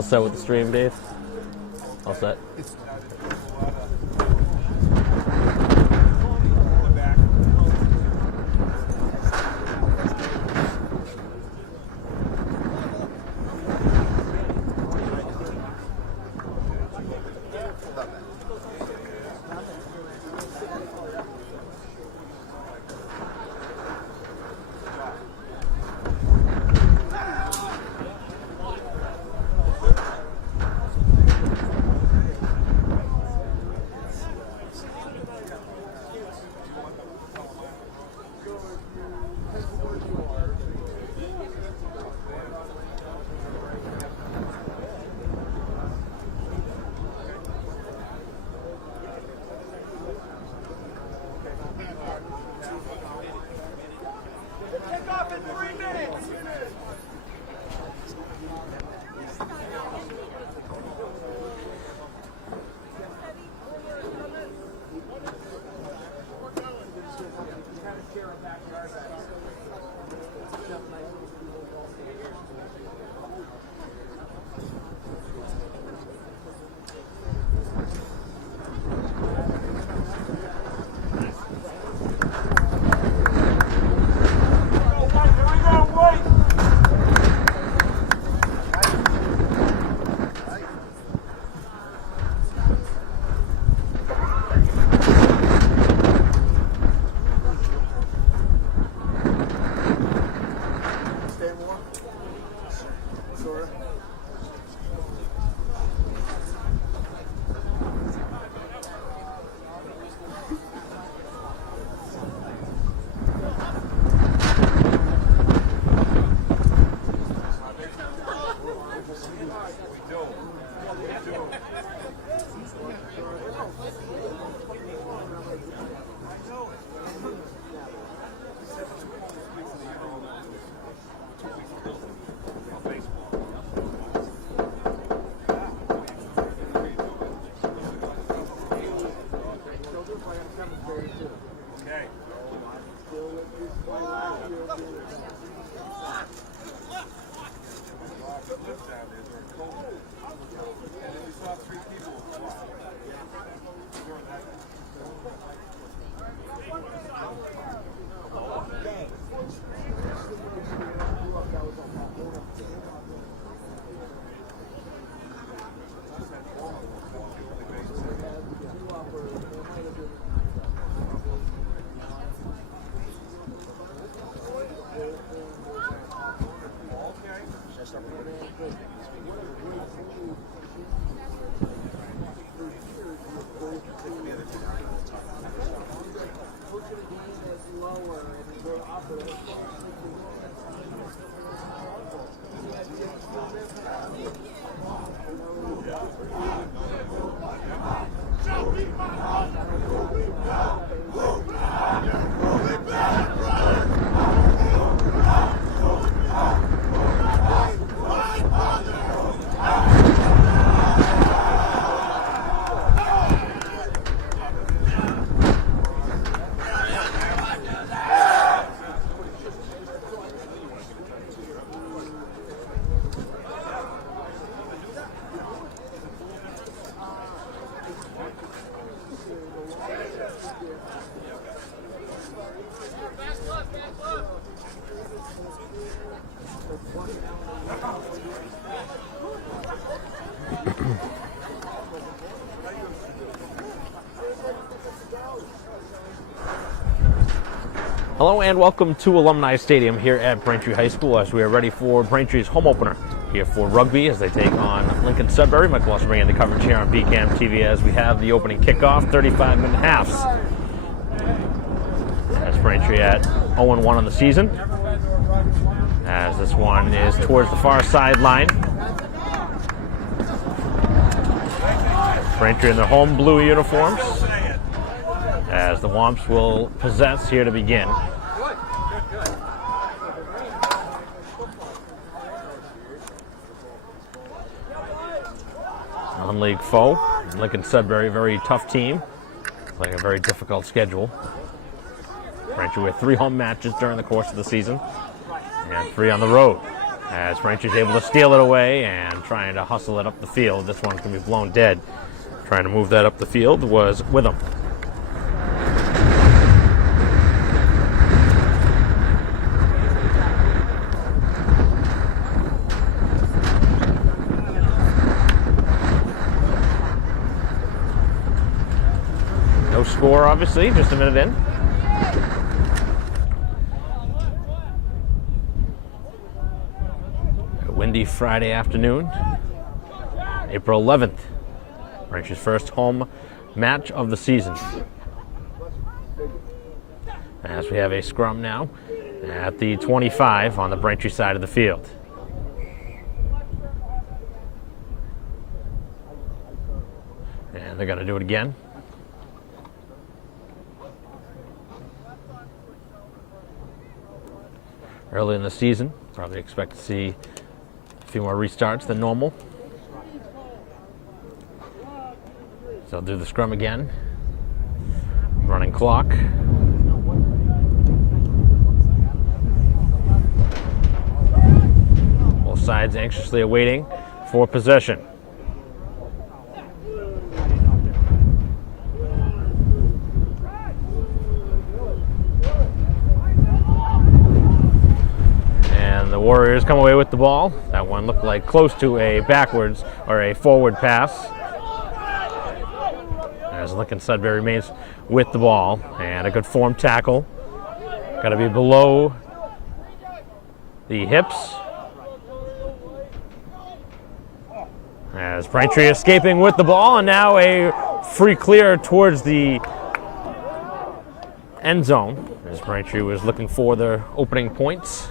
All set with the stream, Dave? All set. Hello and welcome to Alumni Stadium here at Braintree High School as we are ready for Braintree's home opener here for rugby as they take on Lincoln-Sudbury. Michael also bringing the coverage here on BCAM TV as we have the opening kickoff, 35-minute halves. As Braintree at 0-1 on the season. As this one is towards the far sideline. Braintree in their home blue uniforms. As the Womps will possess here to begin. Non-league foe, Lincoln-Sudbury, very tough team, playing a very difficult schedule. Braintree with 3 home matches during the course of the season, and 3 on the road. As Braintree's able to steal it away and trying to hustle it up the field. This one's going to be blown dead. Trying to move that up the field was Witham. No score, obviously, just a minute in. A windy Friday afternoon, April 11th. Braintree's first home match of the season. As we have a scrum now at the 25 on the Braintree side of the field. And they're going to do it again. Early in the season, probably expect to see a few more restarts than normal. So they'll do the scrum again. Running clock. Both sides anxiously awaiting for possession. And the Warriors come away with the ball. That one looked like close to a backwards or a forward pass. As Lincoln-Sudbury remains with the ball, and a good form tackle. Got to be below the hips. As Braintree escaping with the ball, and now a free clear towards the end zone. As Braintree was looking for their opening points.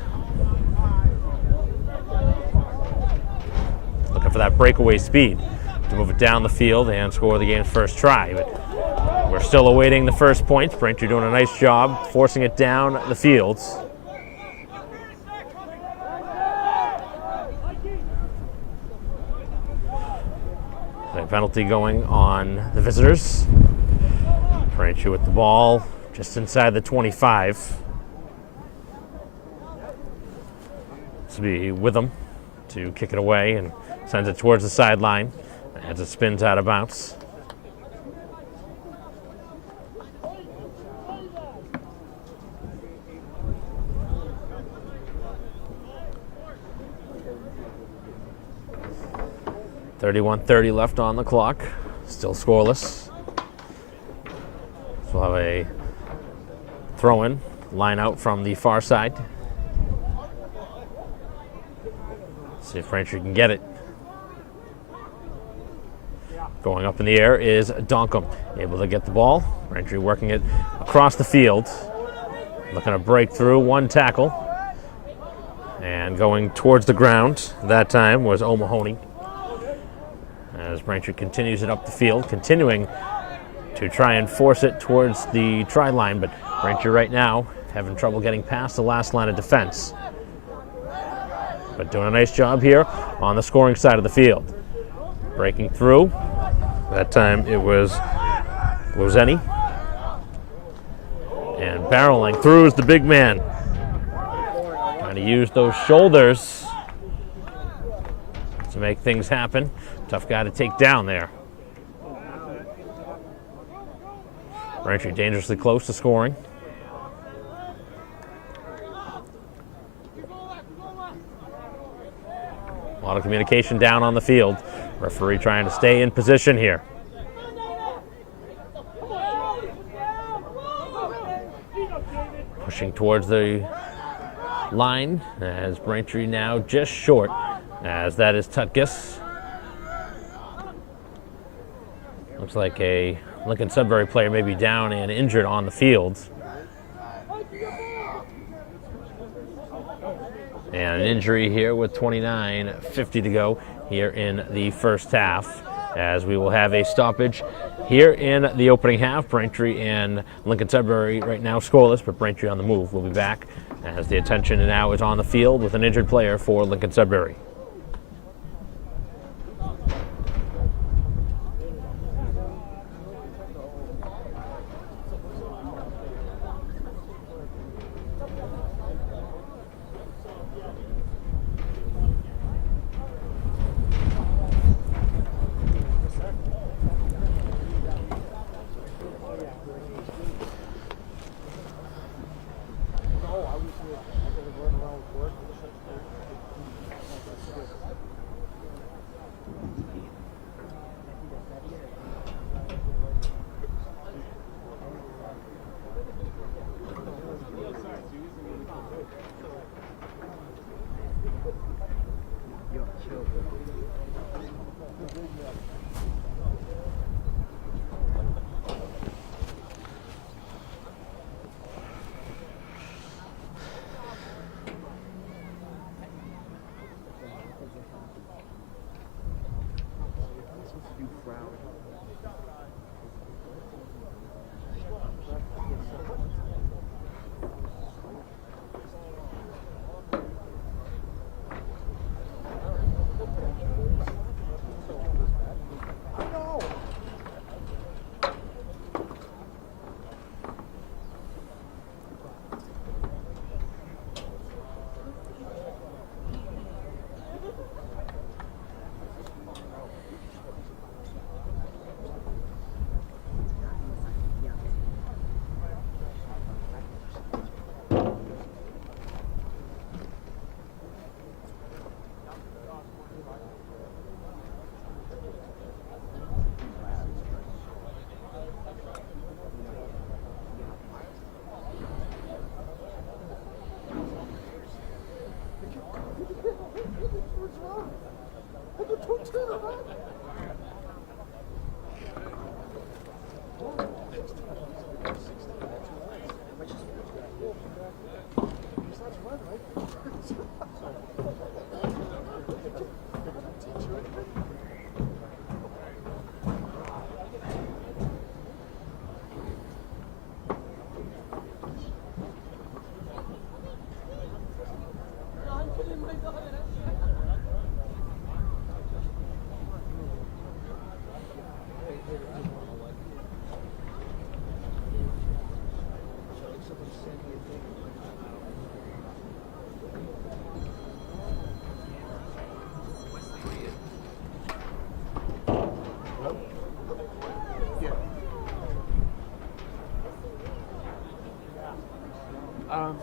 Looking looking for that breakaway speed to move it down the field and score the game's first try. But we're still awaiting the first points. Braintree doing a nice job forcing it down the field. A penalty going on the visitors. Braintree with the ball just inside the 25. This will be with them to kick it away and sends it towards the sideline as it spins out of bounds. .31:30 left on the clock, still scoreless. So we'll have a throw-in, line out from the far side. See if Braintree can get it. Going up in the air is Donkum, able to get the ball. Braintree working it across the field. Looking to break through, one tackle. And going towards the ground that time was O'Mahony. As Braintree continues it up the field, continuing to try and force it towards the try line, but Braintree right now having trouble getting past the last line of defense. But doing a nice job here on the scoring side of the field. Breaking through. That time it was Lozeni. And barreling through is the big man. Trying to use those shoulders to make things happen. Tough guy to take down there. Braintree dangerously close to scoring. A lot of communication down on the field. Referee trying to stay in position here. Pushing towards the line as Braintree now just short, as that is Tutkus. Looks like a Lincoln-Sudbury player may be down and injured on the field. And an injury here with 29:50 to go here in the first half, as we will have a stoppage here in the opening half. Braintree and Lincoln-Sudbury right now scoreless, but Braintree on the move. We'll be back as the attention now is on the field with an injured player for Lincoln-Sudbury.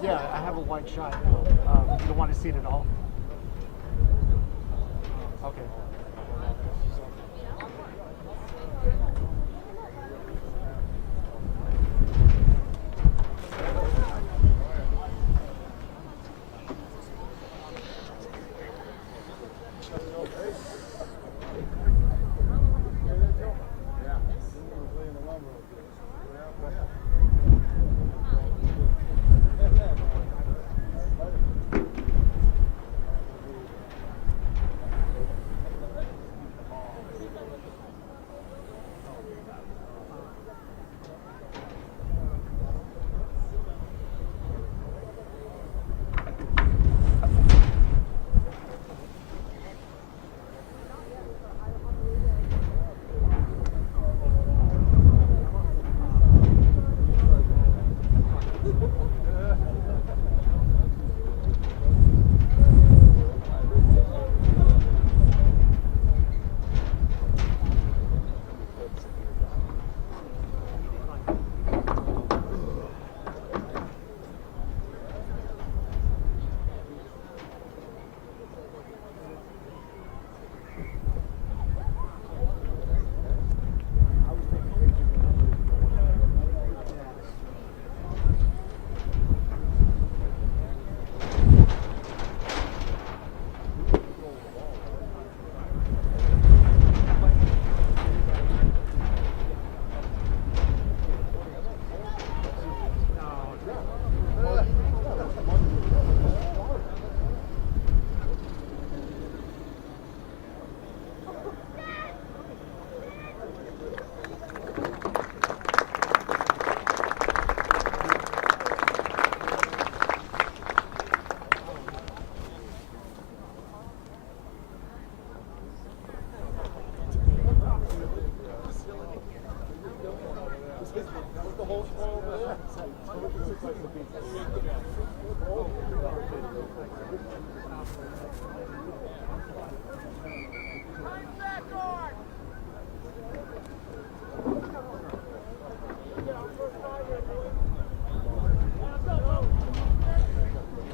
Yeah, I have a white shot. You don't want to see it at all? Okay.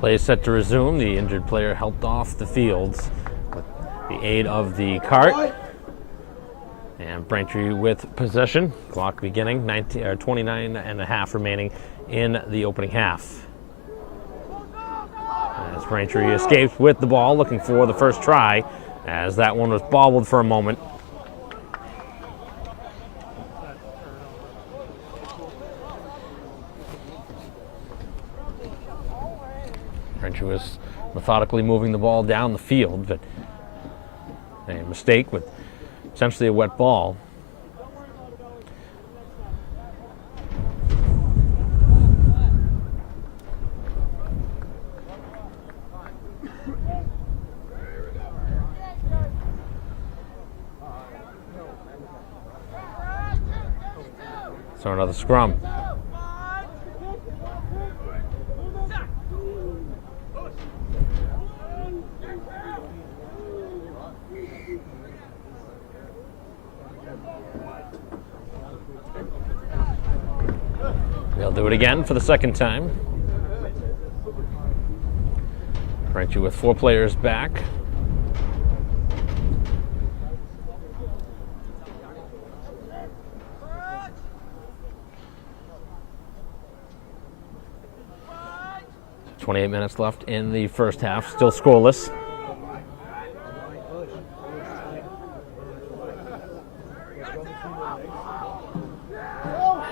Play is set to resume. The injured player helped off the fields with the aid of the cart. And Braintree with possession. Clock beginning, 29 and a half remaining in the opening half. As Braintree escapes with the ball, looking for the first try, as that one was bobbled for a moment. Braintree was methodically moving the ball down the field, but a mistake with essentially a wet ball. So another scrum. They'll do it again for the second time. Braintree with 4 players back. .28 minutes left in the first half, still scoreless.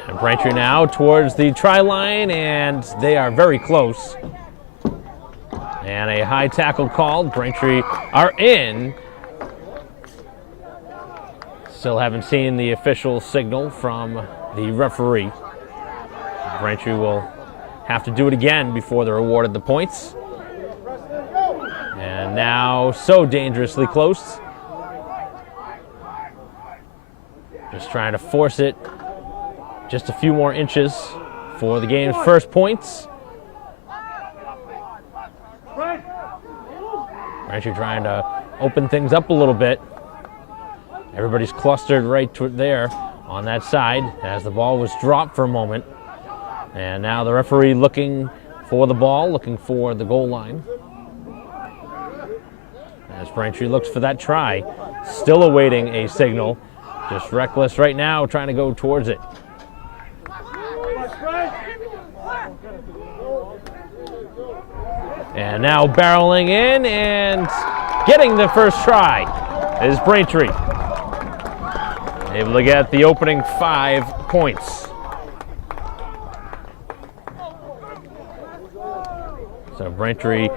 And Braintree now towards the try line, and they are very close. And a high tackle called. Braintree are in. Still haven't seen the official signal from the referee. Braintree will have to do it again before they're awarded the points. And now so dangerously close. Just trying to force it just a few more inches for the game's first points. Braintree trying to open things up a little bit. Everybody's clustered right there on that side as the ball was dropped for a moment. And now the referee looking for the ball, looking for the goal line. As Braintree looks for that try, still awaiting a signal. Just reckless right now, trying to go towards it. And now barreling in and getting the first try is Braintree. Able to get the opening 5 points. So Braintree,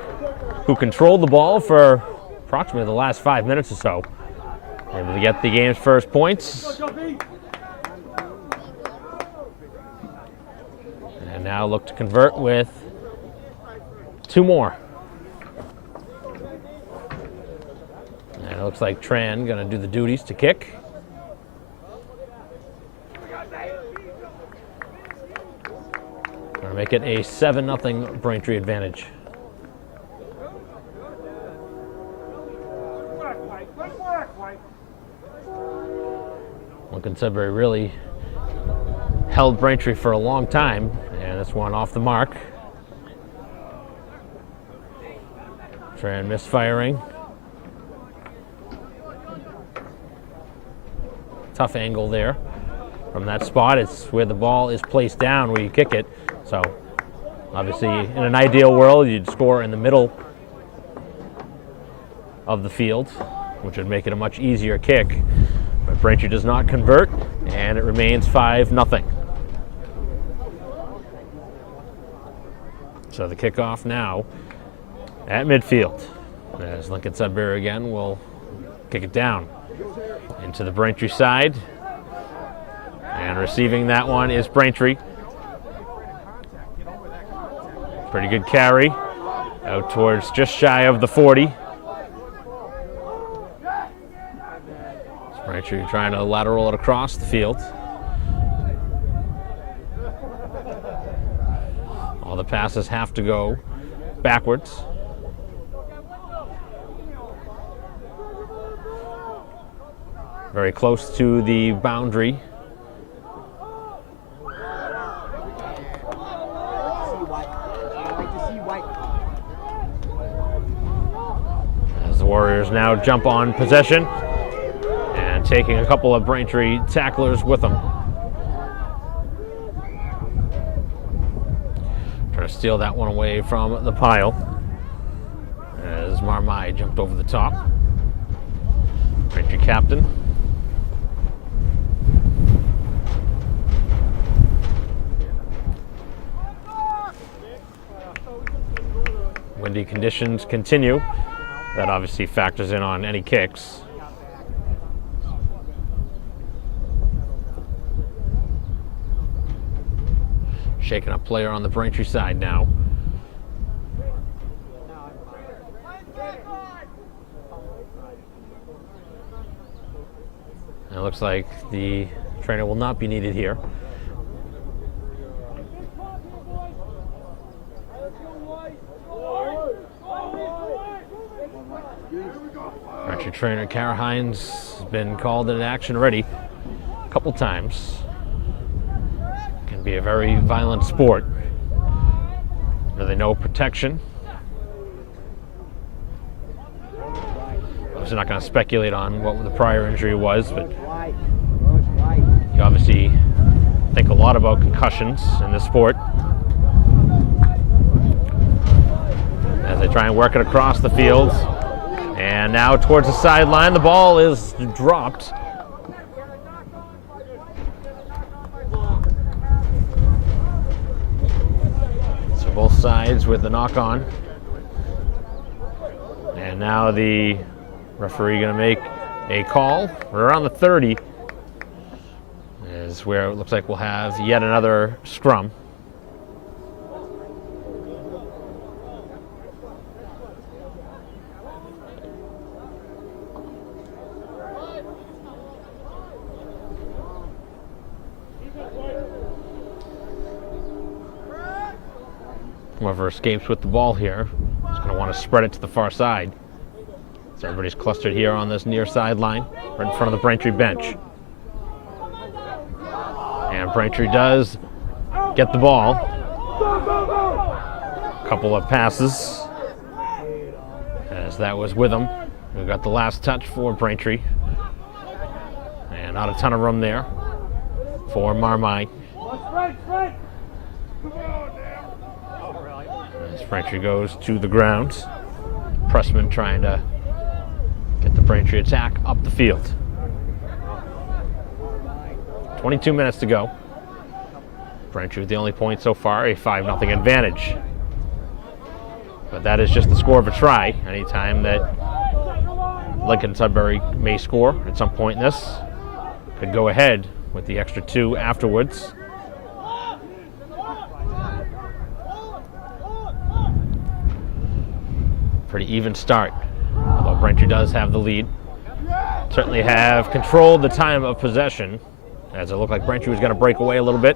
who controlled the ball for approximately the last 5 minutes or so, able to get the game's first points. And now look to convert with 2 more. And it looks like Tran going to do the duties to kick. Going to make it a 7-0 Braintree advantage. Lincoln-Sudbury really held Braintree for a long time, and this one off the mark. Tran misfiring. Tough angle there from that spot. It's where the ball is placed down where you kick it. So obviously in an ideal world you'd score in the middle of the field, which would make it a much easier kick. But Braintree does not convert, and it remains 5-0. So the kickoff now at midfield, as Lincoln-Sudbury again will kick it down into the Braintree side. And receiving that one is Braintree. Pretty good carry out towards just shy of the 40. Braintree trying to lateral it across the field. All the passes have to go backwards. Very close to the boundary. As the Warriors now jump on possession, and taking a couple of Braintree tacklers with them. Trying to steal that one away from the pile as Marmai jumped over the top. Braintree captain. Windy conditions continue. That obviously factors in on any kicks. Shaking up player on the Braintree side now. And it looks like the trainer will not be needed here. Braintree trainer Kara Hines has been called into action already a couple times. Can be a very violent sport. Really no protection. Obviously not going to speculate on what the prior injury was, but you obviously think a lot about concussions in this sport. As they try and work it across the field. And now towards the sideline, the ball is dropped. So both sides with the knock on. And now the referee going to make a call. We're around the 30. Is where it looks like we'll have yet another scrum. Whoever escapes with the ball here is going to want to spread it to the far side. So everybody's clustered here on this near sideline, right in front of the Braintree bench. And Braintree does get the ball. Couple of passes, as that was with him. We got the last touch for Braintree. And not a ton of room there for Marmite. As Braintree goes to the ground. Pressman trying to get the Braintree attack up the field. 22 minutes to go. Braintree with the only point so far, a 5-0 advantage. But that is just the score of a try. Anytime that Lincoln-Sudbury may score at some point in this, could go ahead with the extra 2 afterwards. Pretty even start, although Braintree does have the lead. Certainly have controlled the time of possession, as it looked like Braintree was going to break away a little bit.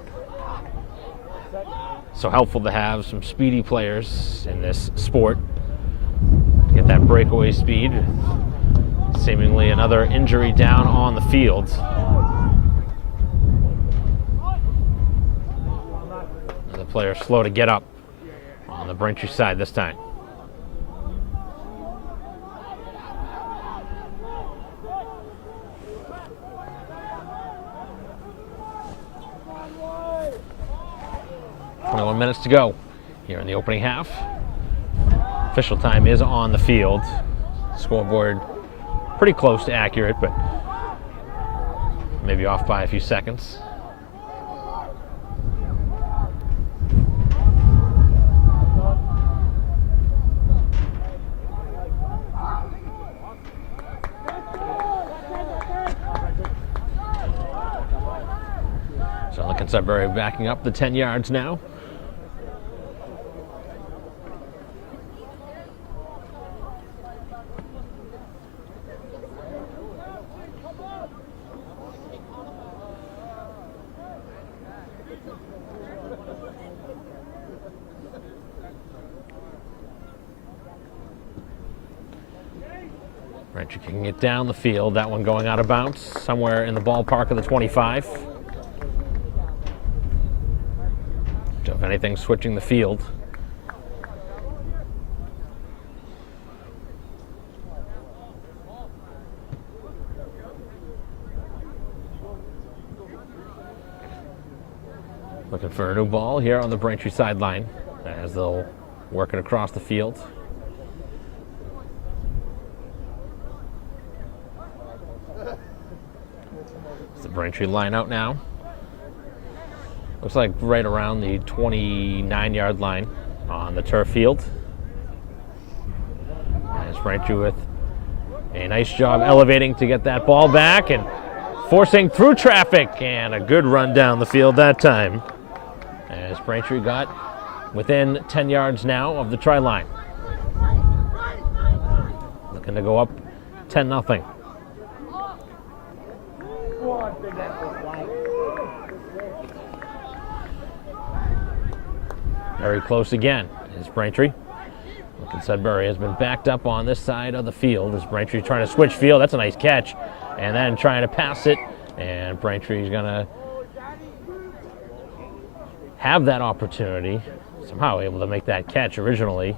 So helpful to have some speedy players in this sport to get that breakaway speed. Seemingly another injury down on the field. The player slow to get up on the Braintree side this time. Minutes to go here in the opening half. Official time is on the field. Scoreboard pretty close to accurate, but maybe off by a few seconds. So Lincoln-Sudbury backing up the 10 yards now. Braintree kicking it down the field, that one going out of bounds, somewhere in the ballpark of the 25. So if anything, switching the field. Looking for a new ball here on the Braintree sideline as they'll work it across the field. It's the Braintree line out now. Looks like right around the 29-yard line on the turf field. As Braintree with a nice job elevating to get that ball back and forcing through traffic, and a good run down the field that time. As Braintree got within 10 yards now of the try line. Looking to go up 10-0. Very close again is Braintree. Lincoln-Sudbury has been backed up on this side of the field as Braintree trying to switch field. That's a nice catch. And then trying to pass it. And Braintree's going to have that opportunity. Somehow able to make that catch originally.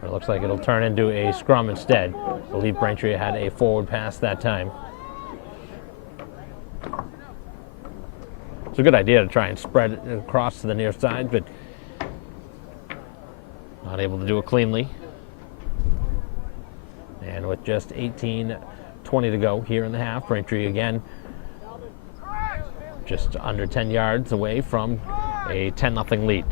But it looks like it'll turn into a scrum instead. I believe Braintree had a forward pass that time. It's a good idea to try and spread it across to the near side, but not able to do it cleanly. And with just 18-20 to go here in the half, Braintree again just under 10 yards away from a 10-0 lead.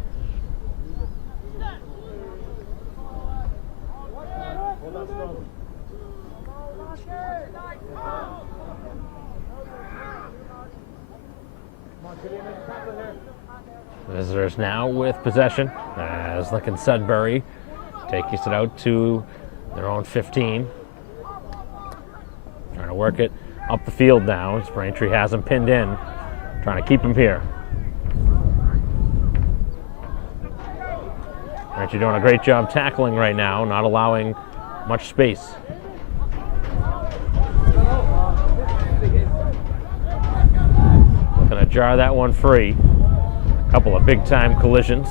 Visitors now with possession as Lincoln-Sudbury takes it out to their own 15. Trying to work it up the field now as Braintree has him pinned in. Trying to keep him here. Braintree doing a great job tackling right now, not allowing much space. Looking to jar that one free. A couple of big-time collisions.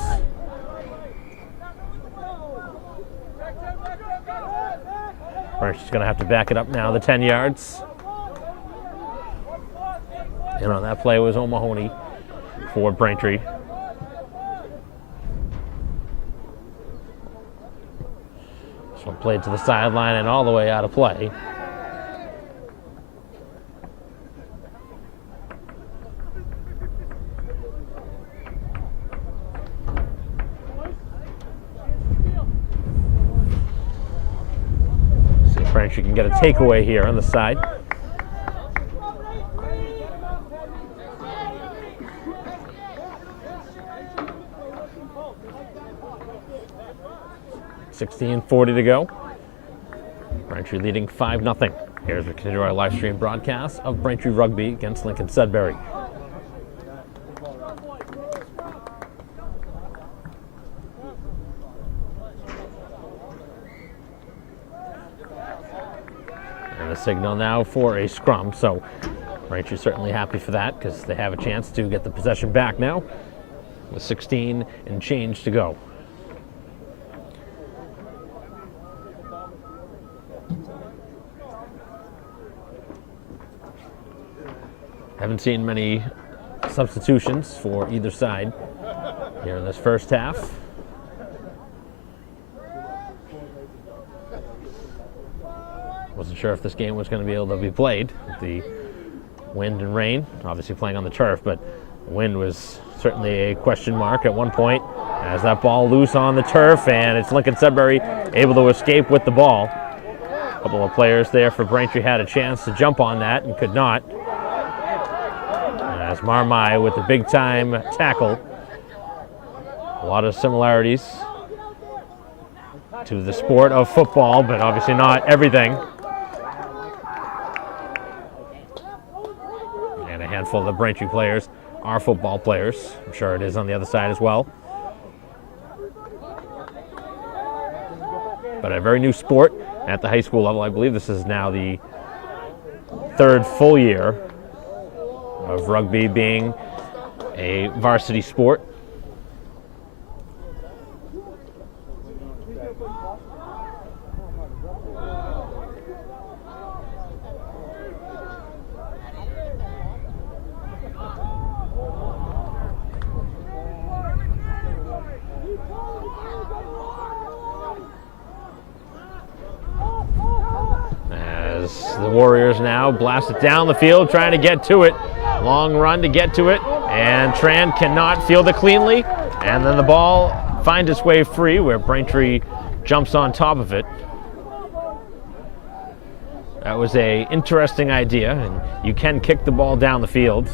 Braintree's going to have to back it up now, the 10 yards. And on that play was O'Mahony for Braintree. This one played to the sideline and all the way out of play. See if Braintree can get a takeaway here on the side. .40 to go. Braintree leading 5-0. Here's we continue our live stream broadcast of Braintree Rugby against Lincoln-Sudbury. And the signal now for a scrum. So Braintree certainly happy for that because they have a chance to get the possession back now with 16 and change to go. Haven't seen many substitutions for either side here in this first half. Wasn't sure if this game was going to be able to be played with the wind and rain, obviously playing on the turf, but wind was certainly a question mark at one point as that ball loose on the turf, and it's Lincoln-Sudbury able to escape with the ball. A couple of players there for Braintree had a chance to jump on that and could not. As Marmai with the big-time tackle. A lot of similarities to the sport of football, but obviously not everything. And a handful of the Braintree players are football players. I'm sure it is on the other side as well. But a very new sport at the high school level. I believe this is now the third full year of rugby being a varsity sport. As the Warriors now blast it down the field, trying to get to it. Long run to get to it, and Tran cannot field it cleanly, and then the ball finds its way free where Braintree jumps on top of it. That was an interesting idea, and you can kick the ball down the field.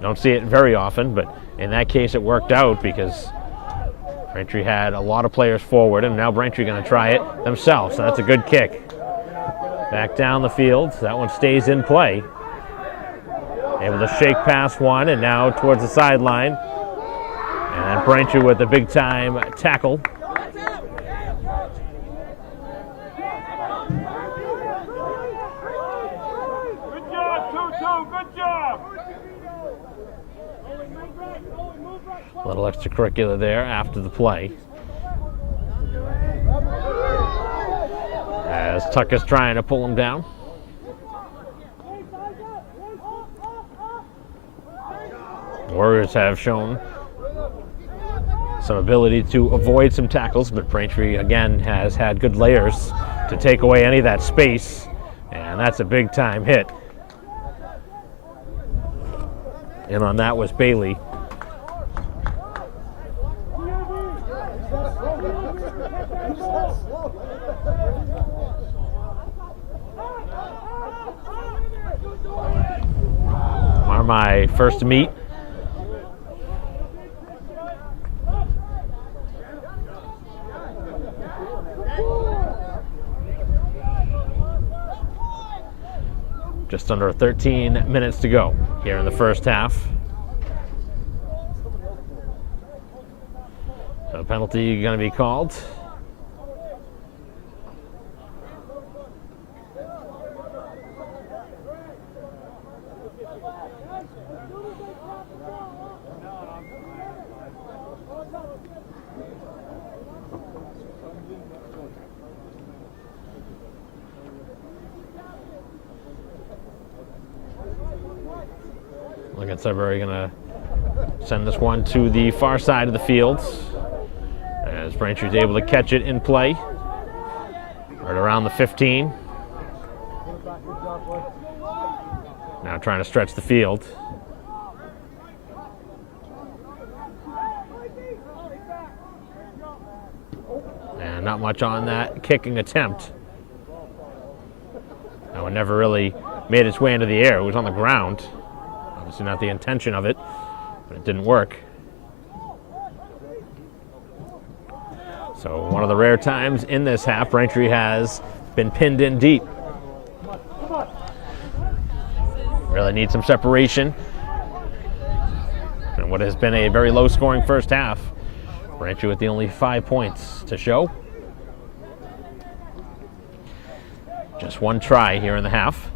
Don't see it very often, but in that case it worked out because Braintree had a lot of players forward, and now Braintree going to try it themselves, so that's a good kick. Back down the field. That one stays in play. Able to shake past one, and now towards the sideline. And then Braintree with a big-time tackle. Good job, Tutu. Good job. A little extracurricular there after the play. As Tucker's trying to pull him down. Warriors have shown some ability to avoid some tackles, but Braintree again has had good layers to take away any of that space, and that's a big time hit. And on that was Bailey. My first to meet. Just under 13 minutes to go here in the first half. So penalty going to be called. Lincoln-Sudbury going to send this one to the far side of the field as Braintree's able to catch it in play right around the 15. Now trying to stretch the field. And not much on that kicking attempt. That one never really made its way into the air. It was on the ground. Obviously not the intention of it, but it didn't work. So one of the rare times in this half, Braintree has been pinned in deep. Really need some separation. And what has been a very low-scoring first half. Braintree with the only 5 points to show. Just one try here in the half.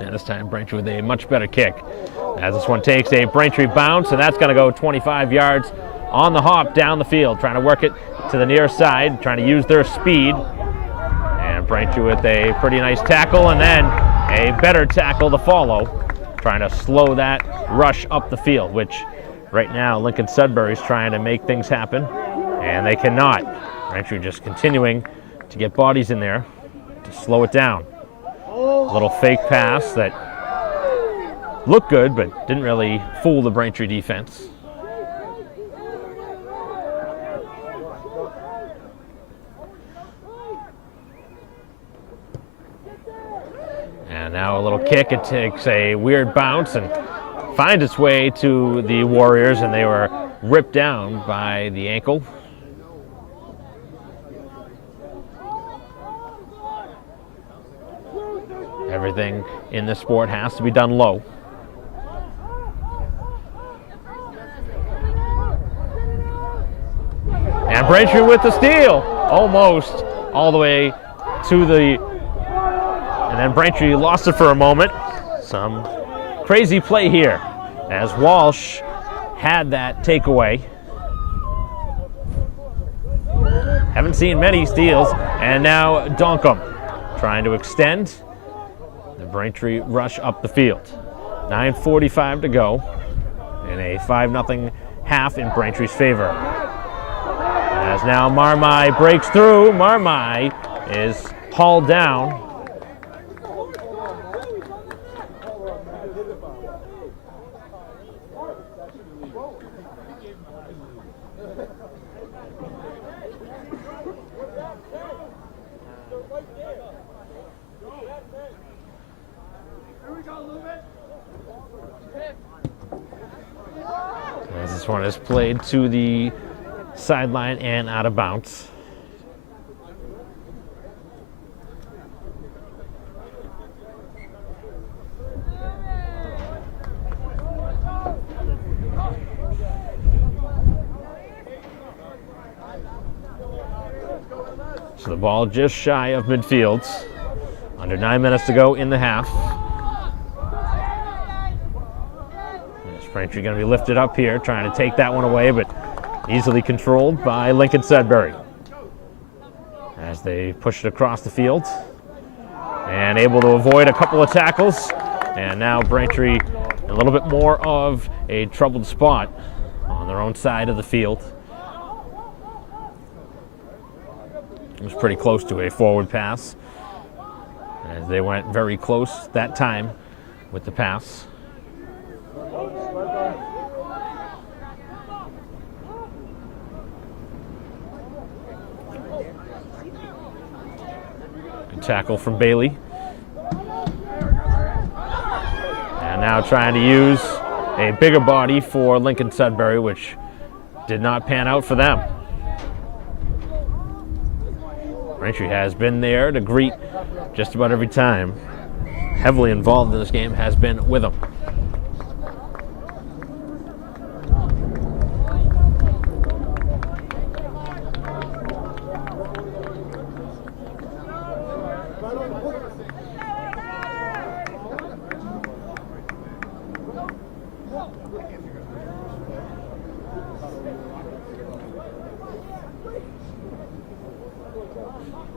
And this time Braintree with a much better kick. As this one takes a Braintree bounce, and that's going to go 25 yards on the hop down the field, trying to work it to the near side, trying to use their speed. And Braintree with a pretty nice tackle, and then a better tackle to follow, trying to slow that rush up the field, which right now Lincoln-Sudbury is trying to make things happen, and they cannot. Braintree just continuing to get bodies in there to slow it down. A little fake pass that looked good, but didn't really fool the Braintree defense. And now a little kick. It takes a weird bounce and finds its way to the Warriors, and they were ripped down by the ankle. Everything in this sport has to be done low. And Braintree with the steal, almost all the way to the, and then Braintree lost it for a moment. Some crazy play here as Walsh had that takeaway. Haven't seen many steals, and now Donkum trying to extend the Braintree rush up the field. 9:45 to go in a 5-0 half in Braintree's favor. As now Marmai breaks through. Marmai is hauled down. As this one is played to the sideline and out of bounds. So the ball just shy of midfield. Under 9 minutes to go in the half. Braintree going to be lifted up here, trying to take that one away, but easily controlled by Lincoln-Sudbury as they push it across the field and able to avoid a couple of tackles. And now Braintree a little bit more of a troubled spot on their own side of the field. It was pretty close to a forward pass as they went very close that time with the pass. Good tackle from Bailey. And now trying to use a bigger body for Lincoln-Sudbury, which did not pan out for them. Braintree has been there to greet just about every time. Heavily involved in this game, has been with them.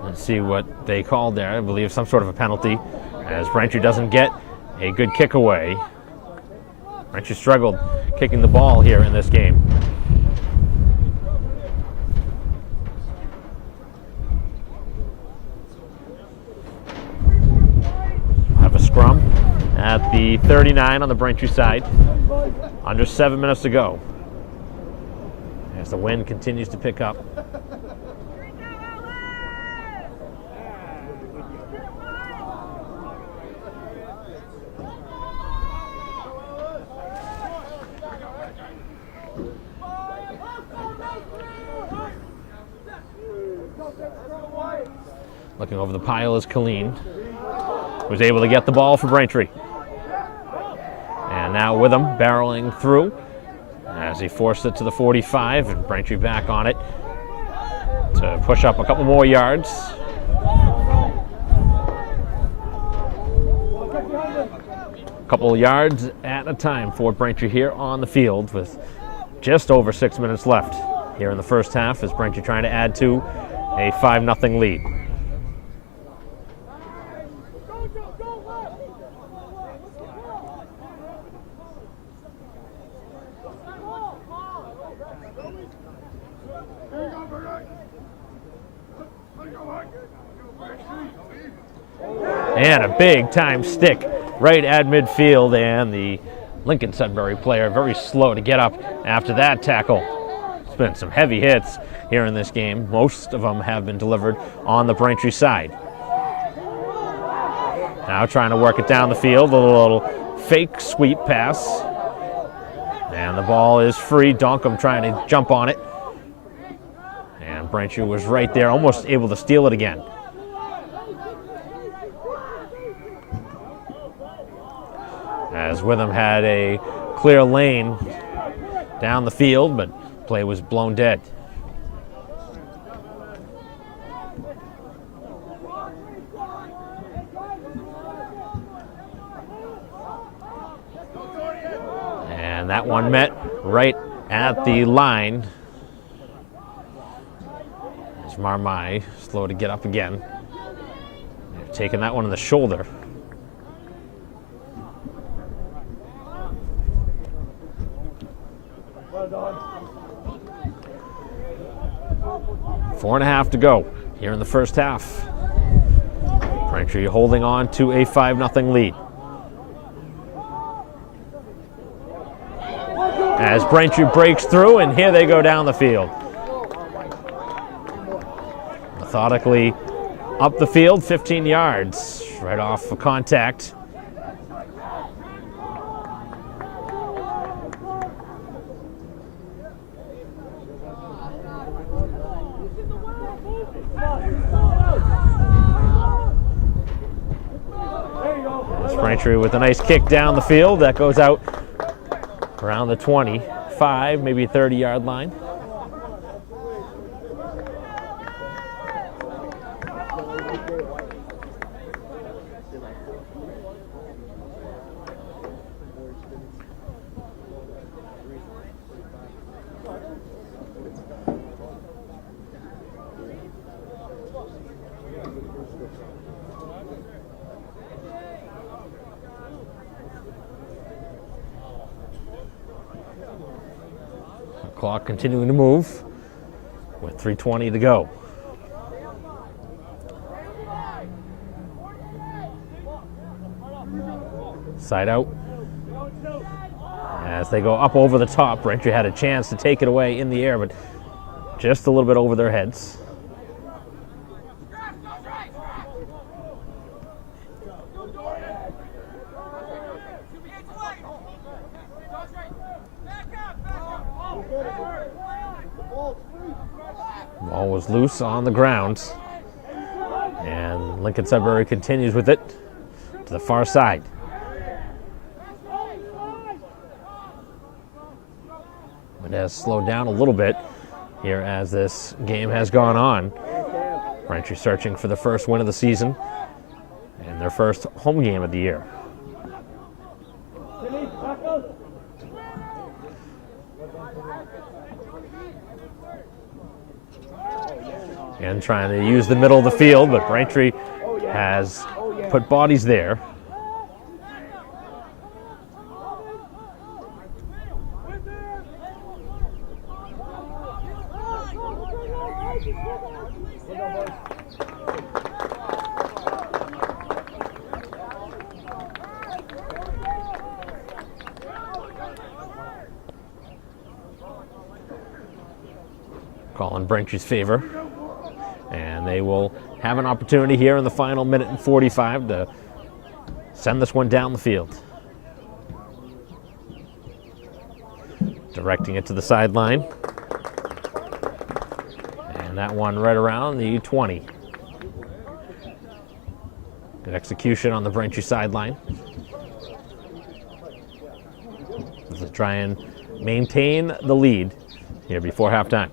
Let's see what they called there. I believe some sort of a penalty, as Braintree doesn't get A good kick away. Braintree struggled kicking the ball here in this game. Have a scrum at the 39 on the Braintree side. Under 7 minutes to go. As the wind continues to pick up. Looking over the pile is Colleen, who's able to get the ball for Braintree. And now with him, barreling through as he forced it to the 45, and Braintree back on it to push up a couple more yards. A couple of yards at a time for Braintree here on the field with just over 6 minutes left here in the first half as Braintree trying to add to a 5-0 lead. And a big time stick right at midfield, and the Lincoln-Sudbury player very slow to get up after that tackle. It's been some heavy hits here in this game. Most of them have been delivered on the Braintree side. Now trying to work it down the field, a little fake sweep pass. And the ball is free. Donkham trying to jump on it. And Braintree was right there, almost able to steal it again. As Witham had a clear lane down the field, but play was blown dead. And that one met right at the line. As Marmai slow to get up again. Taking that one in the shoulder. Four and a half to go here in the first half. Braintree holding on to a 5-0 lead. As Braintree breaks through, and here they go down the field. Methodically up the field, 15 yards, right off of contact. Braintree with a nice kick down the field that goes out around the 25, maybe 30-yard line. Clock continuing to move with 3:20 to go. Side out. As they go up over the top, Braintree had a chance to take it away in the air, but just a little bit over their heads. Ball was loose on the ground, and Lincoln-Sudbury continues with it to the far side. It has slowed down a little bit here as this game has gone on. Braintree searching for the first win of the season and their first home game of the year. And trying to use the middle of the field, but Braintree has put bodies there. All in Braintree's favor. And they will have an opportunity here in the final minute and 45 to send this one down the field. Directing it to the sideline. And that one right around the 20. Good execution on the Braintree sideline. As they try and maintain the lead here before halftime.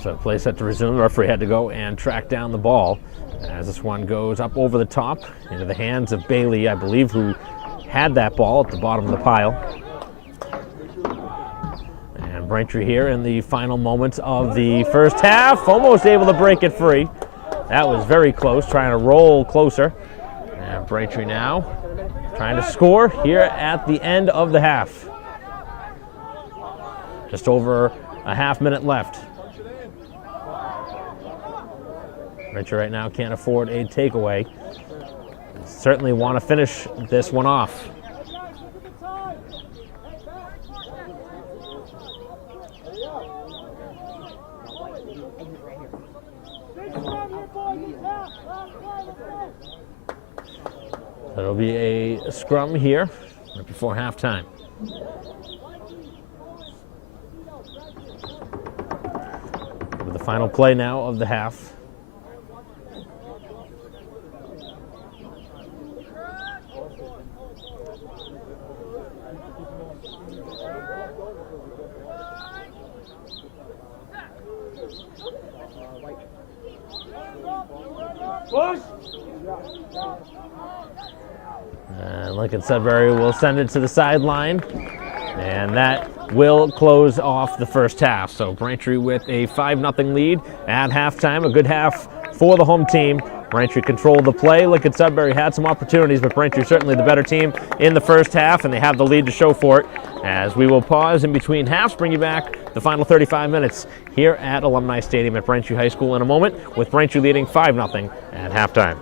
So play set to resume. The referee had to go and track down the ball as this one goes up over the top into the hands of Bailey, I believe, who had that ball at the bottom of the pile. And Braintree here in the final moments of the first half, almost able to break it free. That was very close, trying to roll closer. And Braintree now trying to score here at the end of the half. Just over a half minute left. Braintree right now can't afford a takeaway. Certainly want to finish this one off. There'll be a scrum here right before halftime. With the final play now of the half. And Lincoln-Sudbury will send it to the sideline, and that will close off the first half. So Braintree with a 5-0 lead at halftime. A good half for the home team. Braintree controlled the play. Lincoln-Sudbury had some opportunities, but Braintree certainly the better team in the first half, and they have the lead to show for it. As we will pause in between halves, bring you back the final 35 minutes here at Alumni Stadium at Braintree High School in a moment, with Braintree leading 5-0 at halftime.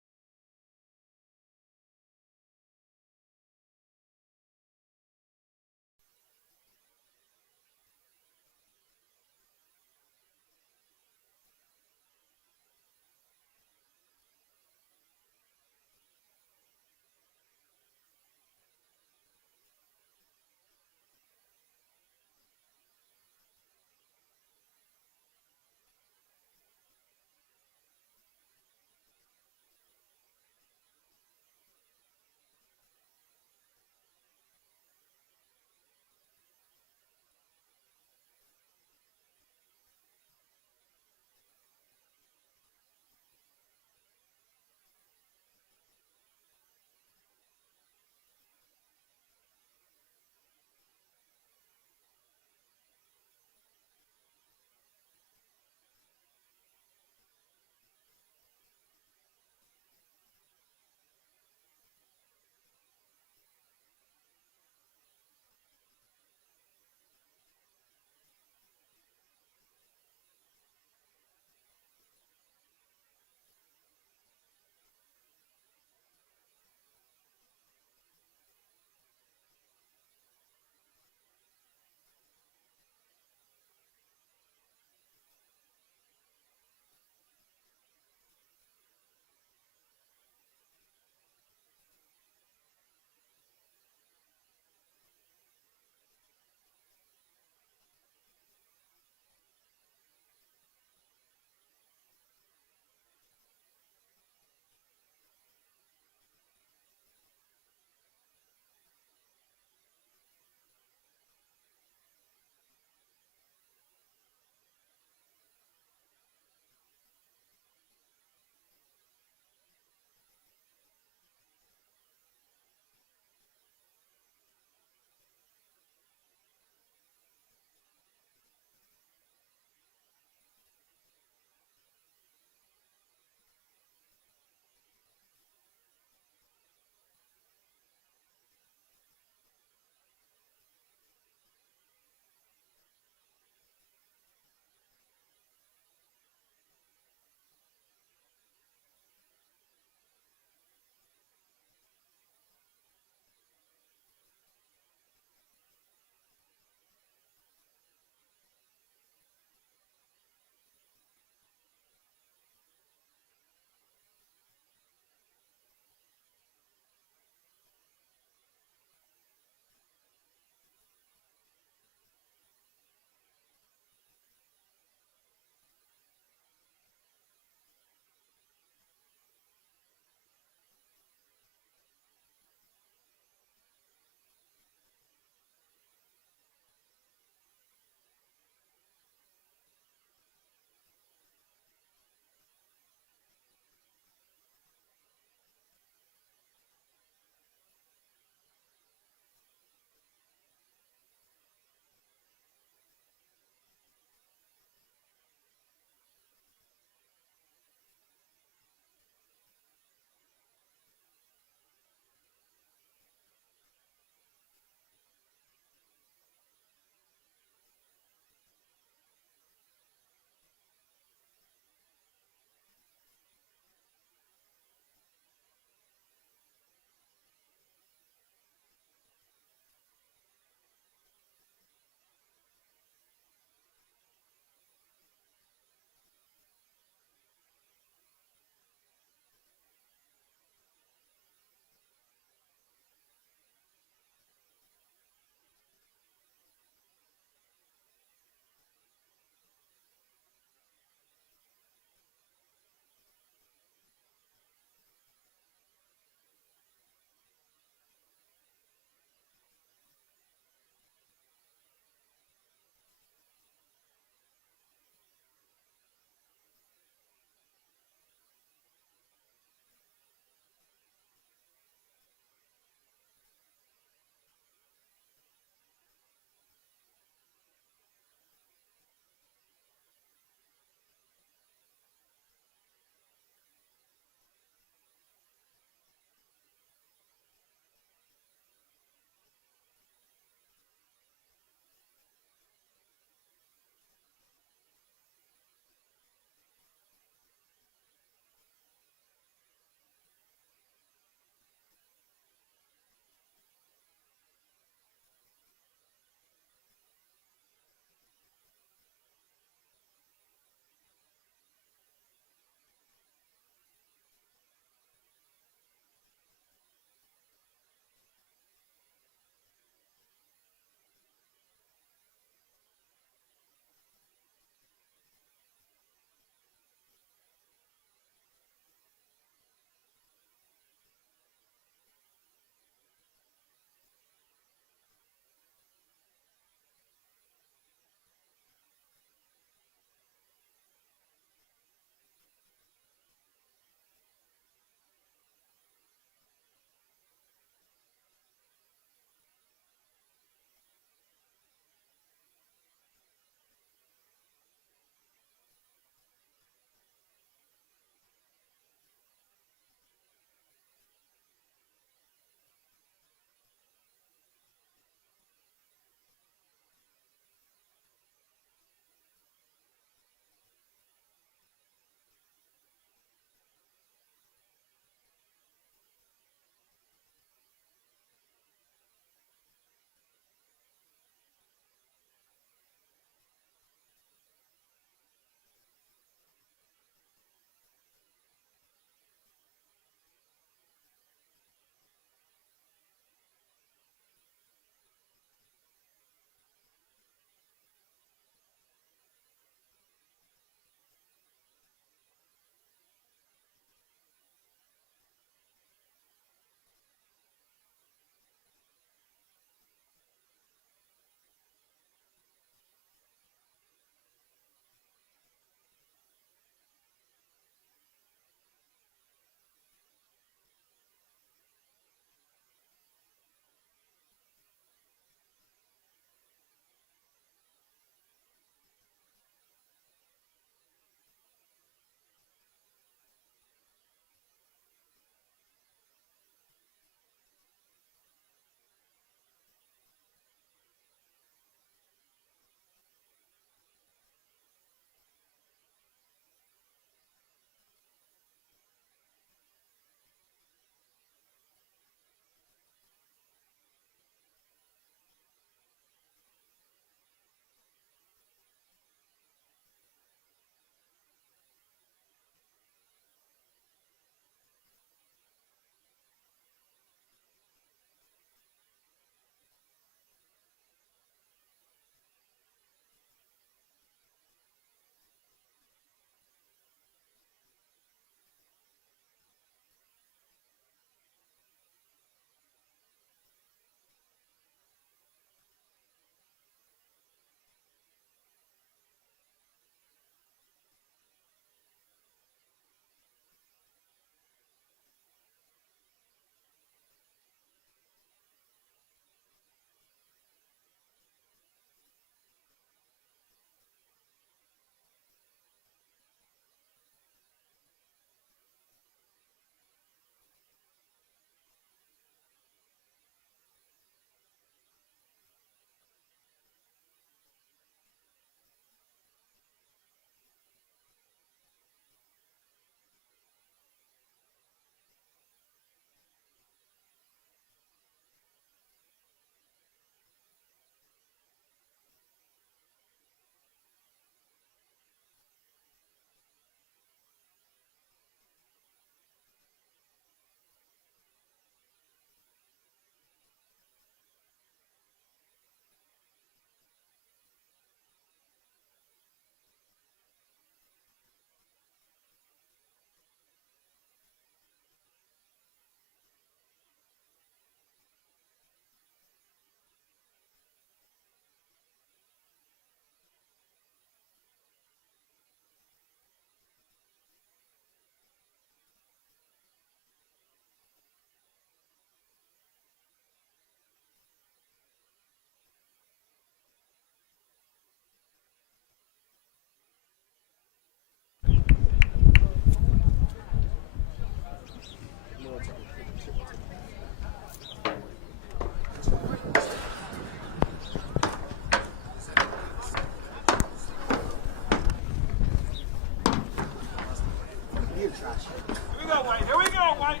we go, White. Here we go, White.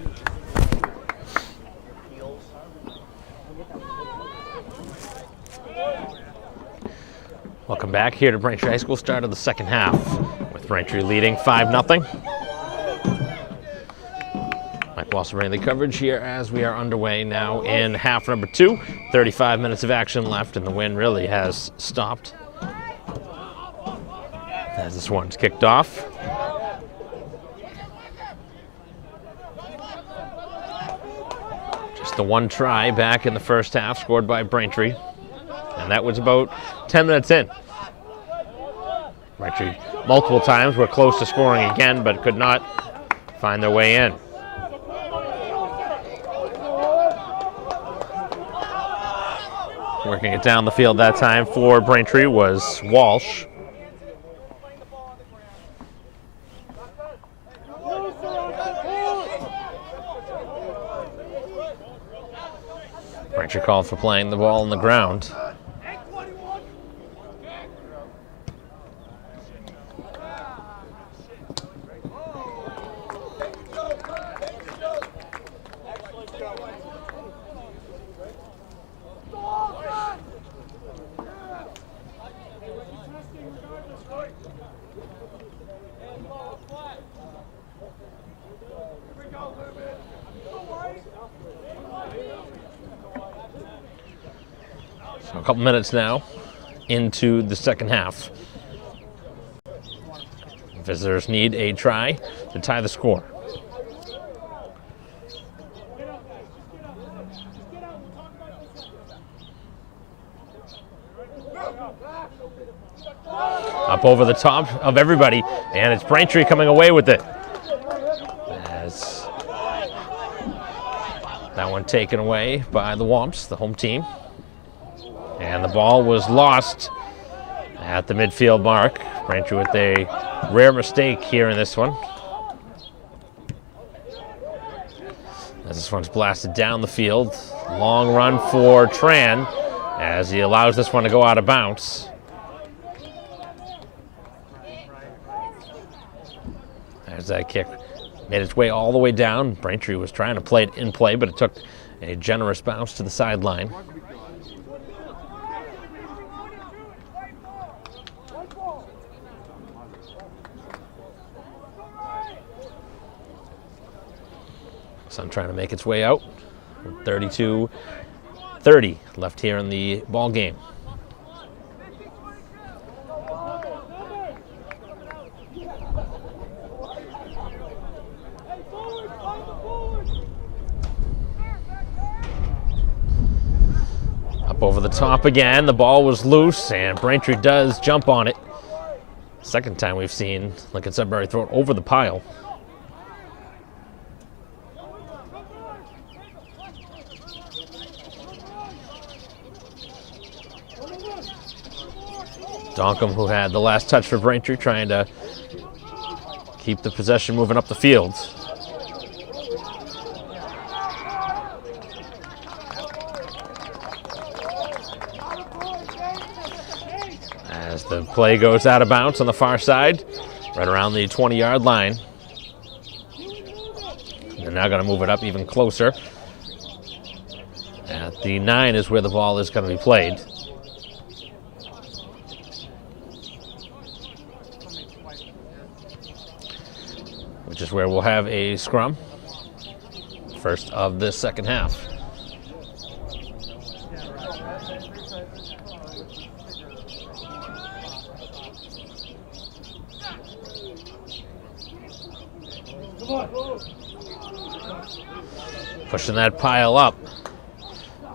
Welcome back here to Braintree High School. Start of the second half with Braintree leading 5-0. Mike Walser bringing the coverage here as we are underway now in half number 2. 35 minutes of action left, and the wind really has stopped as this one's kicked off. Just the one try back in the first half scored by Braintree, and that was about 10 minutes in. Braintree multiple times were close to scoring again, but could not find their way in. Working it down the field that time for Braintree was Walsh. Braintree called for playing the ball on the ground. A couple minutes now into the second half. Visitors need a try to tie the score. Up over the top of everybody, and it's Braintree coming away with it. As that one taken away by the Womps, the home team. And the ball was lost at the midfield mark. Braintree with a rare mistake here in this one. As this one's blasted down the field. Long run for Tran as he allows this one to go out of bounds. As that kick made its way all the way down. Braintree was trying to play it in play, but it took a generous bounce to the sideline. Sun trying to make its way out. 32-30 left here in the ball game. Up over the top again. The ball was loose, and Braintree does jump on it. Second time we've seen Lincoln-Sudbury throw it over the pile. Donkham, who had the last touch for Braintree, trying to keep the possession moving up the field. As the play goes out of bounds on the far side, right around the 20-yard line. They're now going to move it up even closer. At the 9 is where the ball is going to be played. Which is where we'll have a scrum, first of this second half. Pushing that pile up,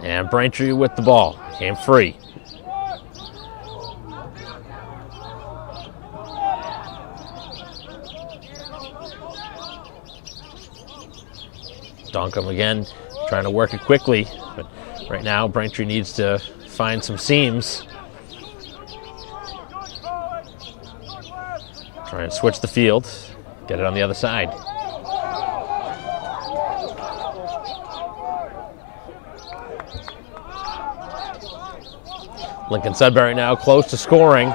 and Braintree with the ball, came free. Donkham again trying to work it quickly, but right now Braintree needs to find some seams. Try and switch the field, get it on the other side. Lincoln-Sudbury now close to scoring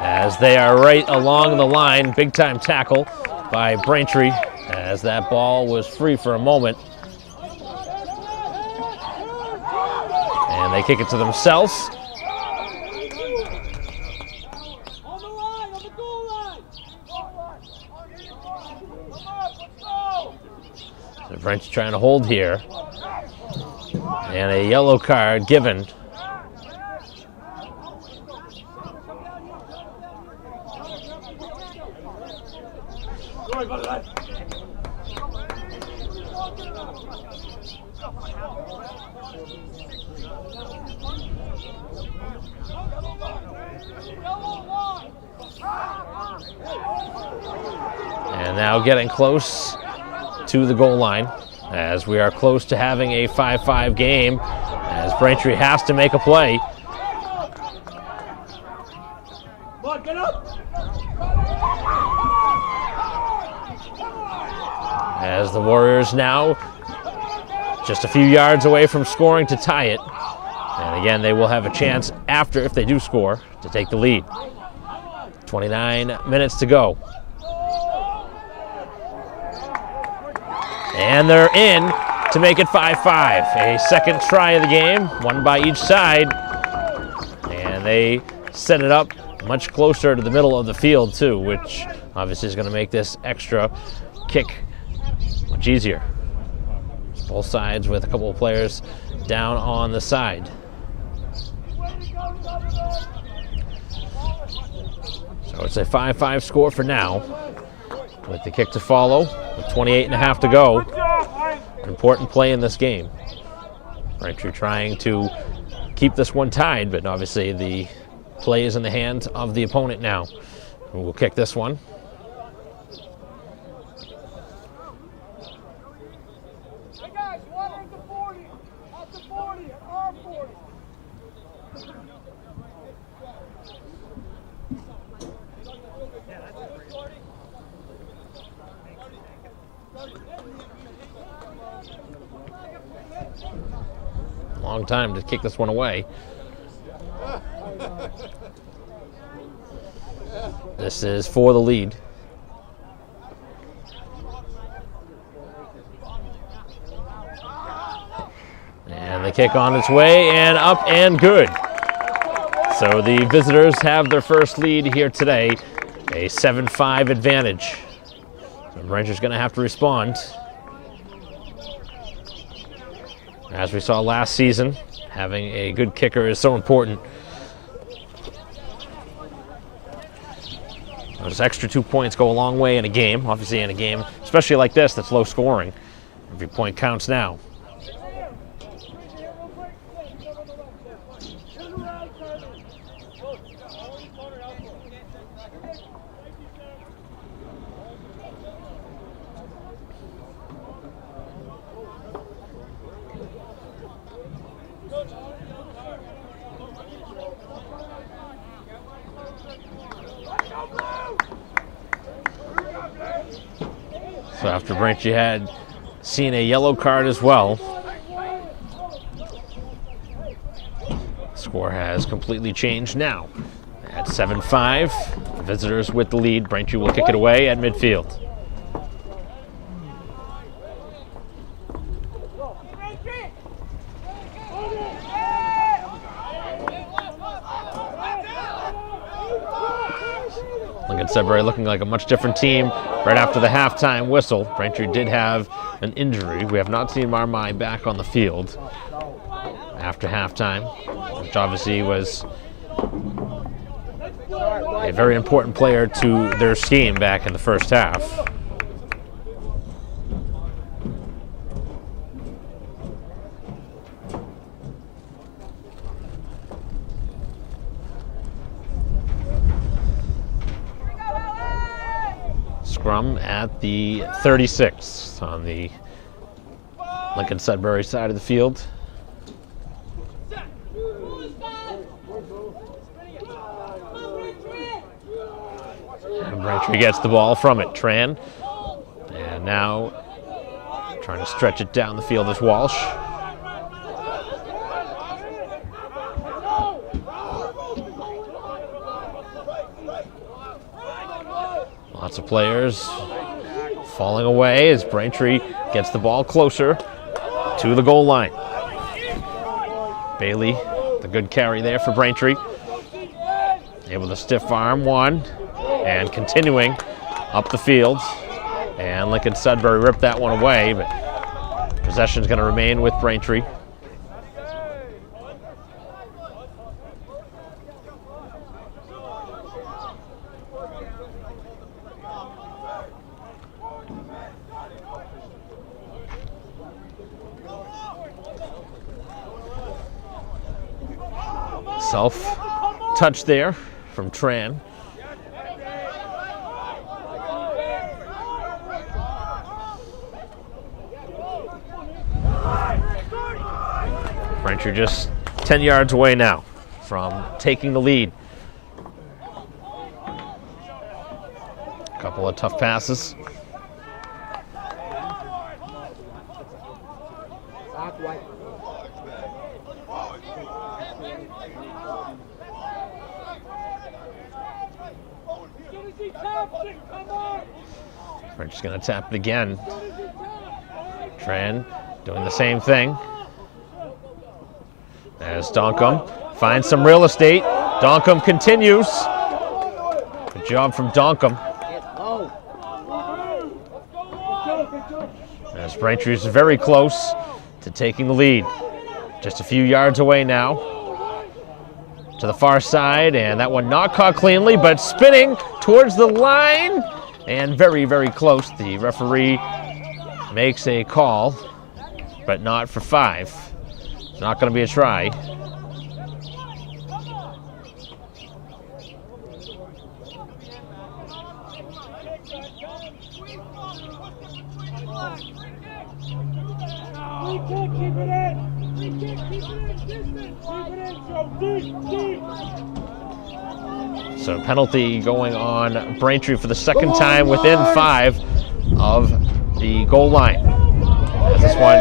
as they are right along the line. Big time tackle by Braintree as that ball was free for a moment. And they kick it to themselves. The French trying to hold here. And a yellow card given. And now getting close to the goal line as we are close to having a 5-5 game as Braintree has to make a play. As the Warriors now just a few yards away from scoring to tie it. And again, they will have a chance after, if they do score, to take the lead. 29 minutes to go. And they're in to make it 5-5. A second try of the game, one by each side. And they set it up much closer to the middle of the field too, which obviously is going to make this extra kick much easier. Both sides with a couple of players down on the side. So it's a 5-5 score for now, with the kick to follow, with 28.5 to go. An important play in this game. Braintree trying to keep this one tied, but obviously the play is in the hands of the opponent now, who will kick this one. Long time to kick this one away. This is for the lead. And the kick on its way and up and good. So the visitors have their first lead here today, a 7-5 advantage. So Braintree's going to have to respond. As we saw last season, having a good kicker is so important. Those extra 2 points go a long way in a game, obviously in a game, especially like this that's low scoring. Every point counts now. So after Braintree had seen a yellow card as well, score has completely changed now. At 7-5, the visitors with the lead. Braintree will kick it away at midfield. Lincoln-Sudbury looking like a much different team right after the halftime whistle. Braintree did have an injury. We have not seen Marmai back on the field after halftime, which obviously was a very important player to their scheme back in the first half. Scrum at the 36 on the Lincoln-Sudbury side of the field. And Braintree gets the ball from it. Tran. And now trying to stretch it down the field is Walsh. Lots of players falling away as Braintree gets the ball closer to the goal line. Bailey, the good carry there for Braintree. Able to stiff arm one and continuing up the field. And Lincoln-Sudbury ripped that one away, but possession's going to remain with Braintree. Self-touch there from Tran. Braintree just 10 yards away now from taking the lead. A couple of tough passes. Braintree's going to tap it again. Tran doing the same thing. As Doncombe finds some real estate. Doncombe continues. Good job from Doncombe. As Braintree is very close to taking the lead. Just a few yards away now. To the far side, and that one not caught cleanly, but spinning towards the line. And very, very close. The referee makes a call, but not for 5. It's not going to be a try. So penalty going on Braintree for the second time within 5 of the goal line. As this one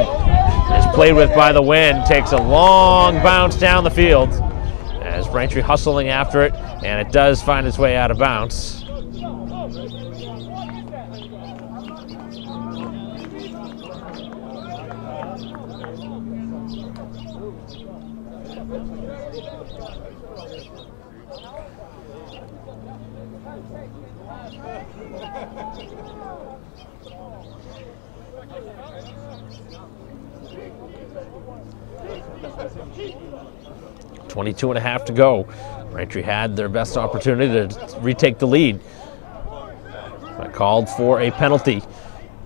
is played with by the wind, takes a long bounce down the field. As Braintree hustling after it, and it does find its way out of bounds. .22.5 to go. Braintree had their best opportunity to retake the lead. But called for a penalty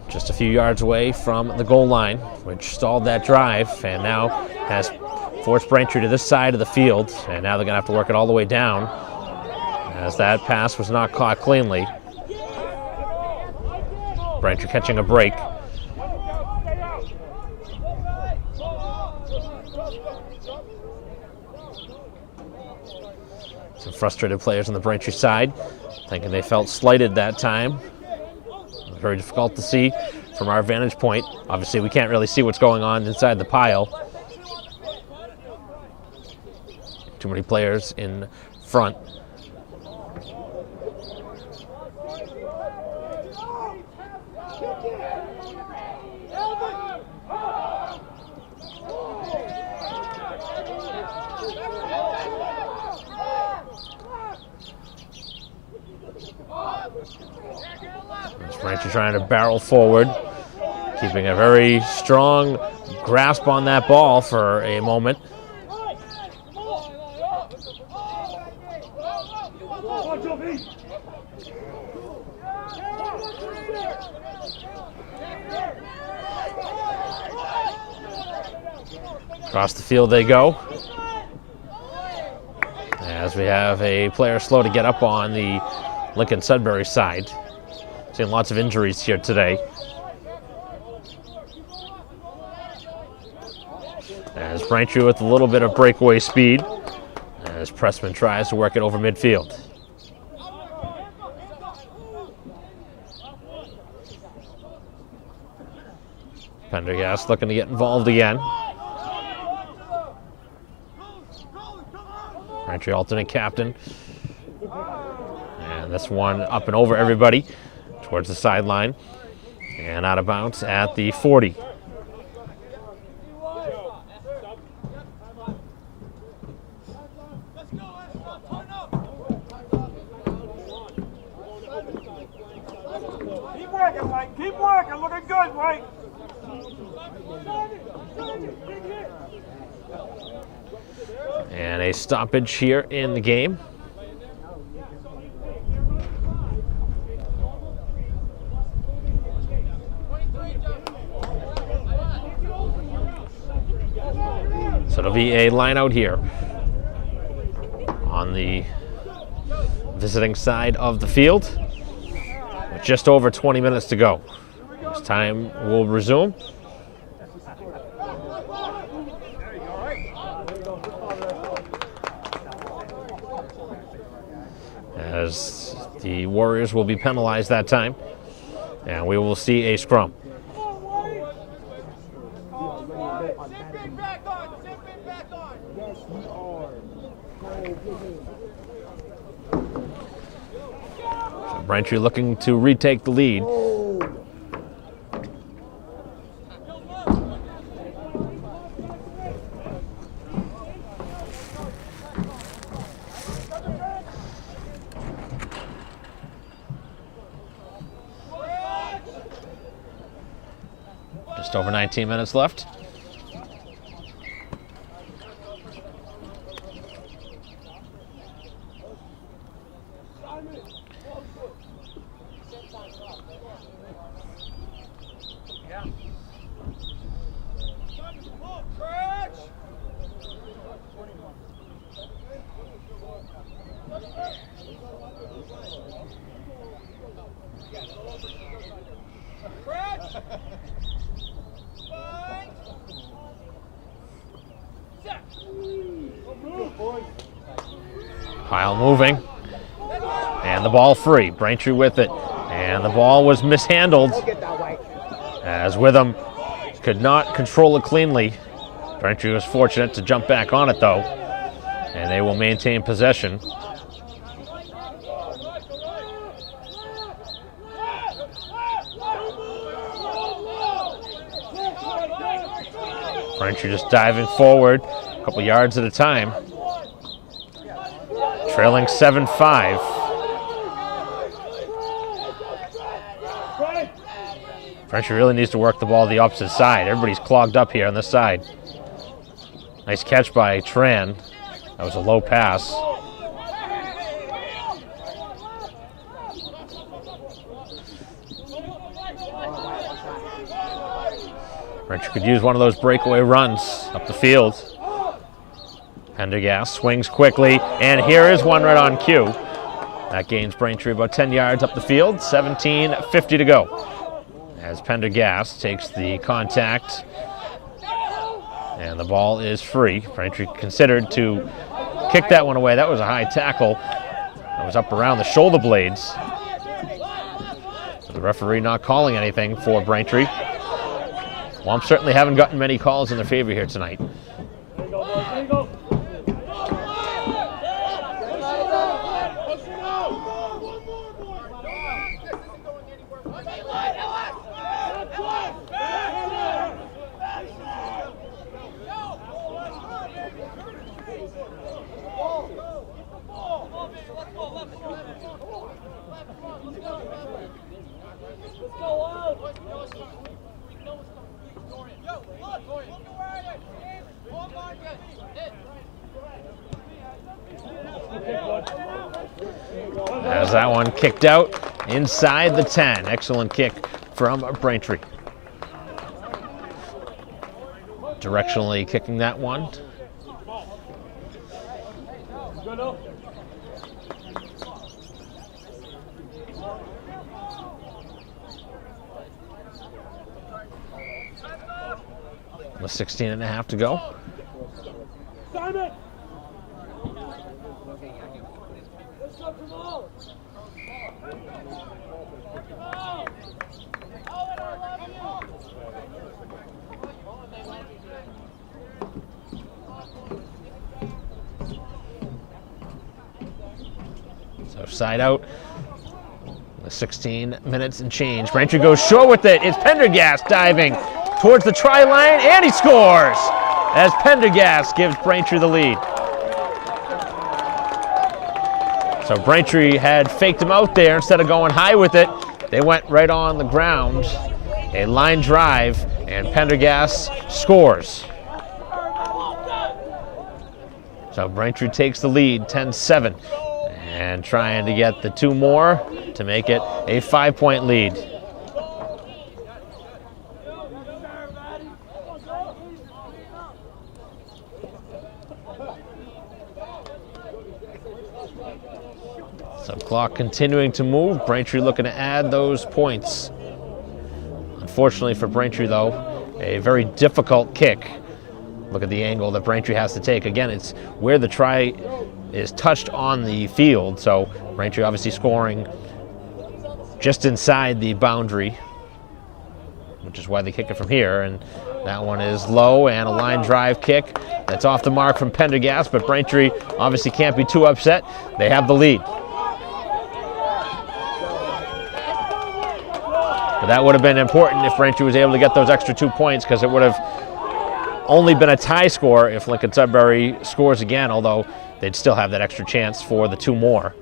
just a few yards away from the goal line, which stalled that drive and now has forced Braintree to this side of the field. And now they're going to have to work it all the way down as that pass was not caught cleanly. Braintree catching a break. Some frustrated players on the Braintree side, thinking they felt slighted that time. It was very difficult to see from our vantage point. Obviously, we can't really see what's going on inside the pile. Too many players in front. Braintree trying to barrel forward, keeping a very strong grasp on that ball for a moment. Across the field they go. As we have a player slow to get up on the Lincoln-Sudbury side. Seeing lots of injuries here today. As Braintree with a little bit of breakaway speed, as Pressman tries to work it over midfield. Pendergast looking to get involved again. Braintree alternate captain. And this one up and over everybody towards the sideline. And out of bounds at the 40. Keep working, White. Keep working. Looking good, White. And a stoppage here in the game. So it'll be a line out here on the visiting side of the field with just over 20 minutes to go. This time will resume. As the Warriors will be penalized that time, and we will see a scrum. So Braintree looking to retake the lead. Just over 19 minutes left. Pile moving, and the ball free. Braintree with it, and the ball was mishandled as Witham could not control it cleanly. Braintree was fortunate to jump back on it though, and they will maintain possession. Braintree just diving forward a couple yards at a time. Trailing 7-5. Braintree really needs to work the ball the opposite side. Everybody's clogged up here on this side. Nice catch by Tran. That was a low pass. Braintree could use one of those breakaway runs up the field. Pendergast swings quickly, and here is one right on cue. That gains Braintree about 10 yards up the field, 17:50 to go. As Pendergast takes the contact, and the ball is free. Braintree considered to kick that one away. That was a high tackle. That was up around the shoulder blades. The referee not calling anything for Braintree. Womps certainly haven't gotten many calls in their favor here tonight. As that one kicked out inside the 10. Excellent kick from Braintree. Directionally kicking that one. With 16.5 to go. So side out. With 16 minutes and change. Braintree goes short with it. It's Pendergast diving towards the try line, and he scores as Pendergast gives Braintree the lead. So Braintree had faked him out there. Instead of going high with it, they went right on the ground. A line drive, and Pendergast scores. So Braintree takes the lead, 10-7, and trying to get the 2 more to make it a 5-point lead. So clock continuing to move. Braintree looking to add those points. Unfortunately for Braintree, though, a very difficult kick. Look at the angle that Braintree has to take. Again, it's where the try is touched on the field. So Braintree obviously scoring just inside the boundary, which is why they kick it from here. And that one is low, and a line drive kick that's off the mark from Pendergast, but Braintree obviously can't be too upset. They have the lead. But that would have been important if Braintree was able to get those extra 2 points, because it would have only been a tie score if Lincoln-Sudbury scores again, although they'd still have that extra chance for the 2 more.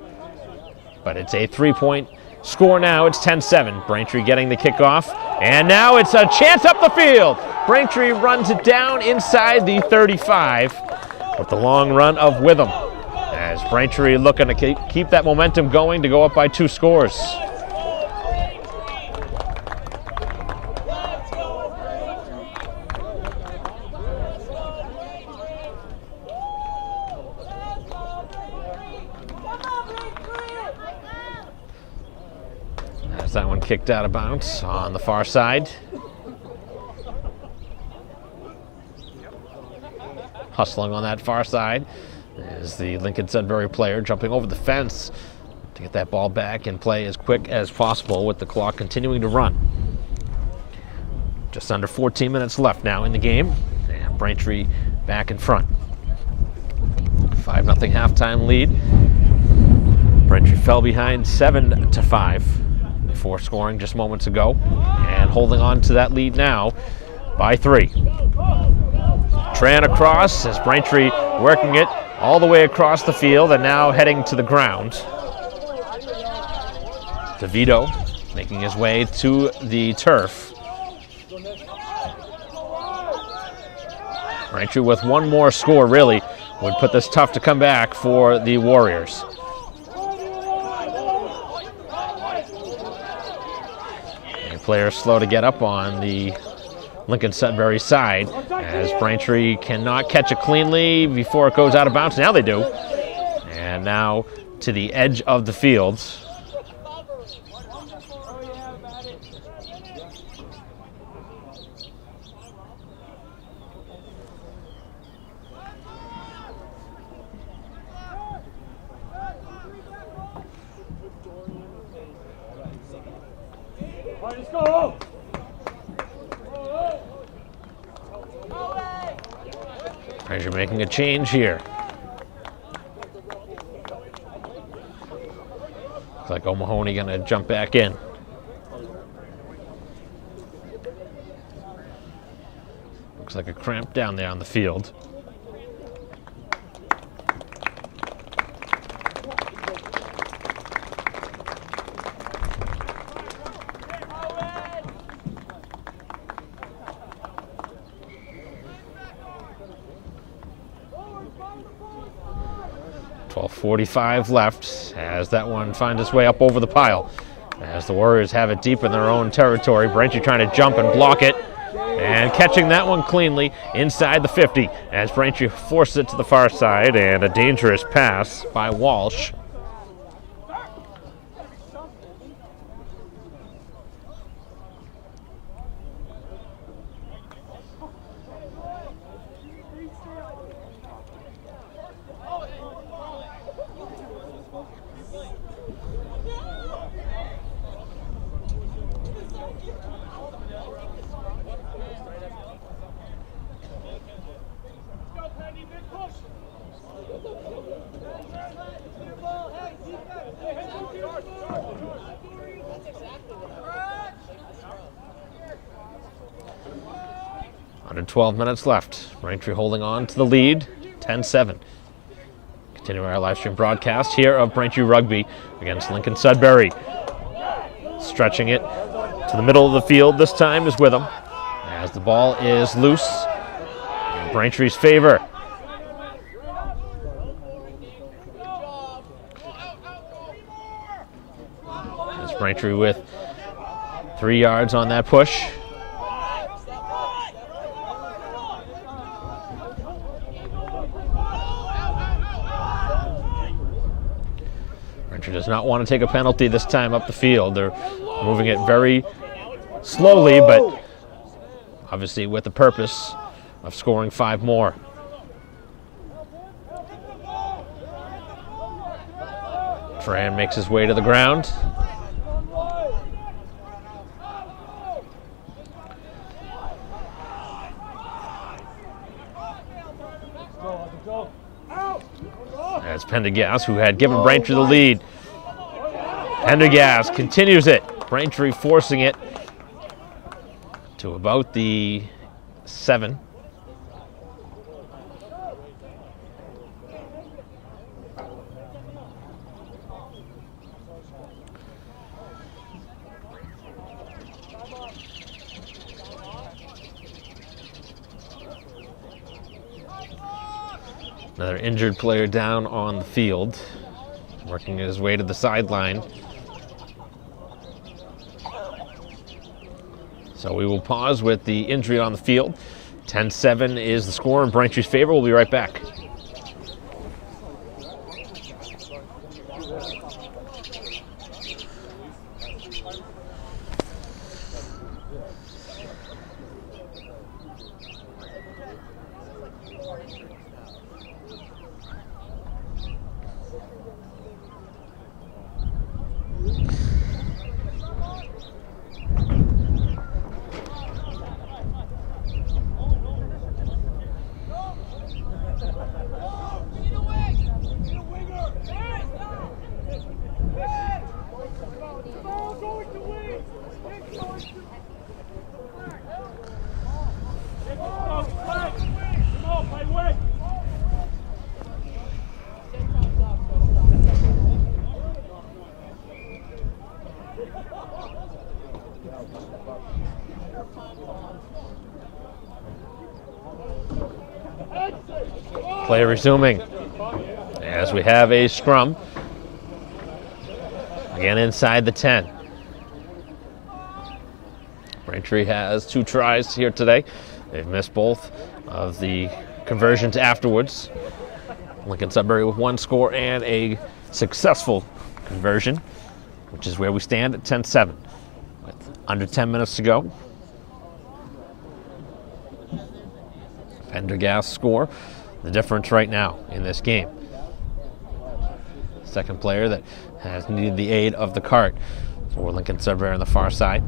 But it's a 3-point score now. It's 10-7. Braintree getting the kickoff, and now it's a chance up the field. Braintree runs it down inside the 35 with the long run of Witham, as Braintree looking to keep that momentum going to go up by 2 scores. That one kicked out of bounds on the far side. Hustling on that far side is the Lincoln-Sudbury player, jumping over the fence to get that ball back and play as quick as possible with the clock continuing to run. Just under 14 minutes left now in the game, and Braintree back in front. 5-0 halftime lead. Braintree fell behind 7-5. Before scoring just moments ago, and holding on to that lead now by 3. Tran across as Braintree working it all the way across the field and now heading to the ground. DeVito making his way to the turf. Braintree with 1 more score really would put this tough to come back for the Warriors. Players slow to get up on the Lincoln-Sudbury side, as Braintree cannot catch it cleanly before it goes out of bounds. Now they do. And now to the edge of the field. Let's go! Braintree making a change here. Looks like O'Mahony gonna jump back in. Looks like a cramp down there on the field. .45 left as that one finds its way up over the pile. As the Warriors have it deep in their own territory. Braintree trying to jump and block it, and catching that one cleanly inside the 50 as Braintree forces it to the far side, and a dangerous pass by Walsh. Under 12 minutes left. Braintree holding on to the lead, 10-7. Continuing our live stream broadcast here of Braintree Rugby against Lincoln-Sudbury. Stretching it to the middle of the field this time is Witham, as the ball is loose in Braintree's favor. It's Braintree with 3 yards on that push. Braintree does not want to take a penalty this time up the field. They're moving it very slowly, but obviously with the purpose of scoring 5 more. Tran makes his way to the ground. That's Pendergast, who had given Braintree the lead. Pendergast continues it. Braintree forcing it to about the 7. Another injured player down on the field, working his way to the sideline. So we will pause with the injury on the field. 10-7 is the score in Braintree's favor. We'll be right back. Play resuming as we have a scrum. Again inside the 10. Braintree has 2 tries here today. They've missed both of the conversions afterwards. Lincoln-Sudbury with 1 score and a successful conversion, which is where we stand at 10-7 with under 10 minutes to go. Pendergast score the difference right now in this game. Second player that has needed the aid of the cart for Lincoln-Sudbury on the far side.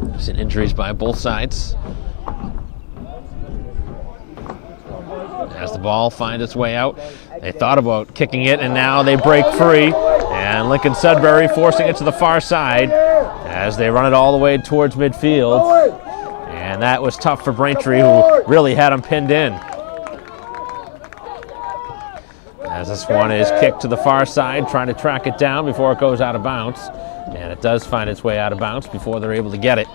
We've seen injuries by both sides. As the ball finds its way out, they thought about kicking it, and now they break free. And Lincoln-Sudbury forcing it to the far side as they run it all the way towards midfield. And that was tough for Braintree, who really had him pinned in. As this one is kicked to the far side, trying to track it down before it goes out of bounds. And it does find its way out of bounds before they're able to get it.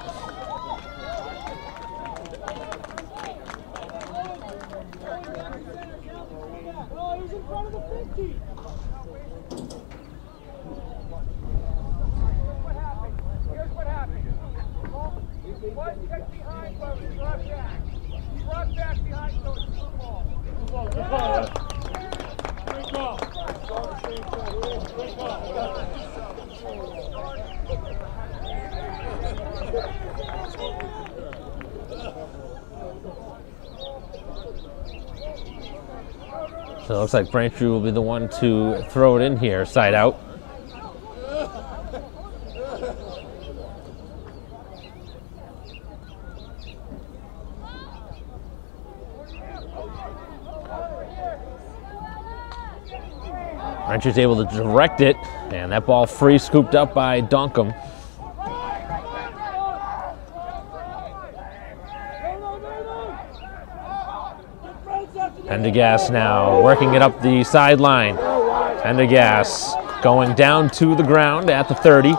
So it looks like Braintree will be the one to throw it in here, side out. Braintree's able to direct it, and that ball free, scooped up by Donkham. Pendergast now working it up the sideline. Pendergast going down to the ground at the 30.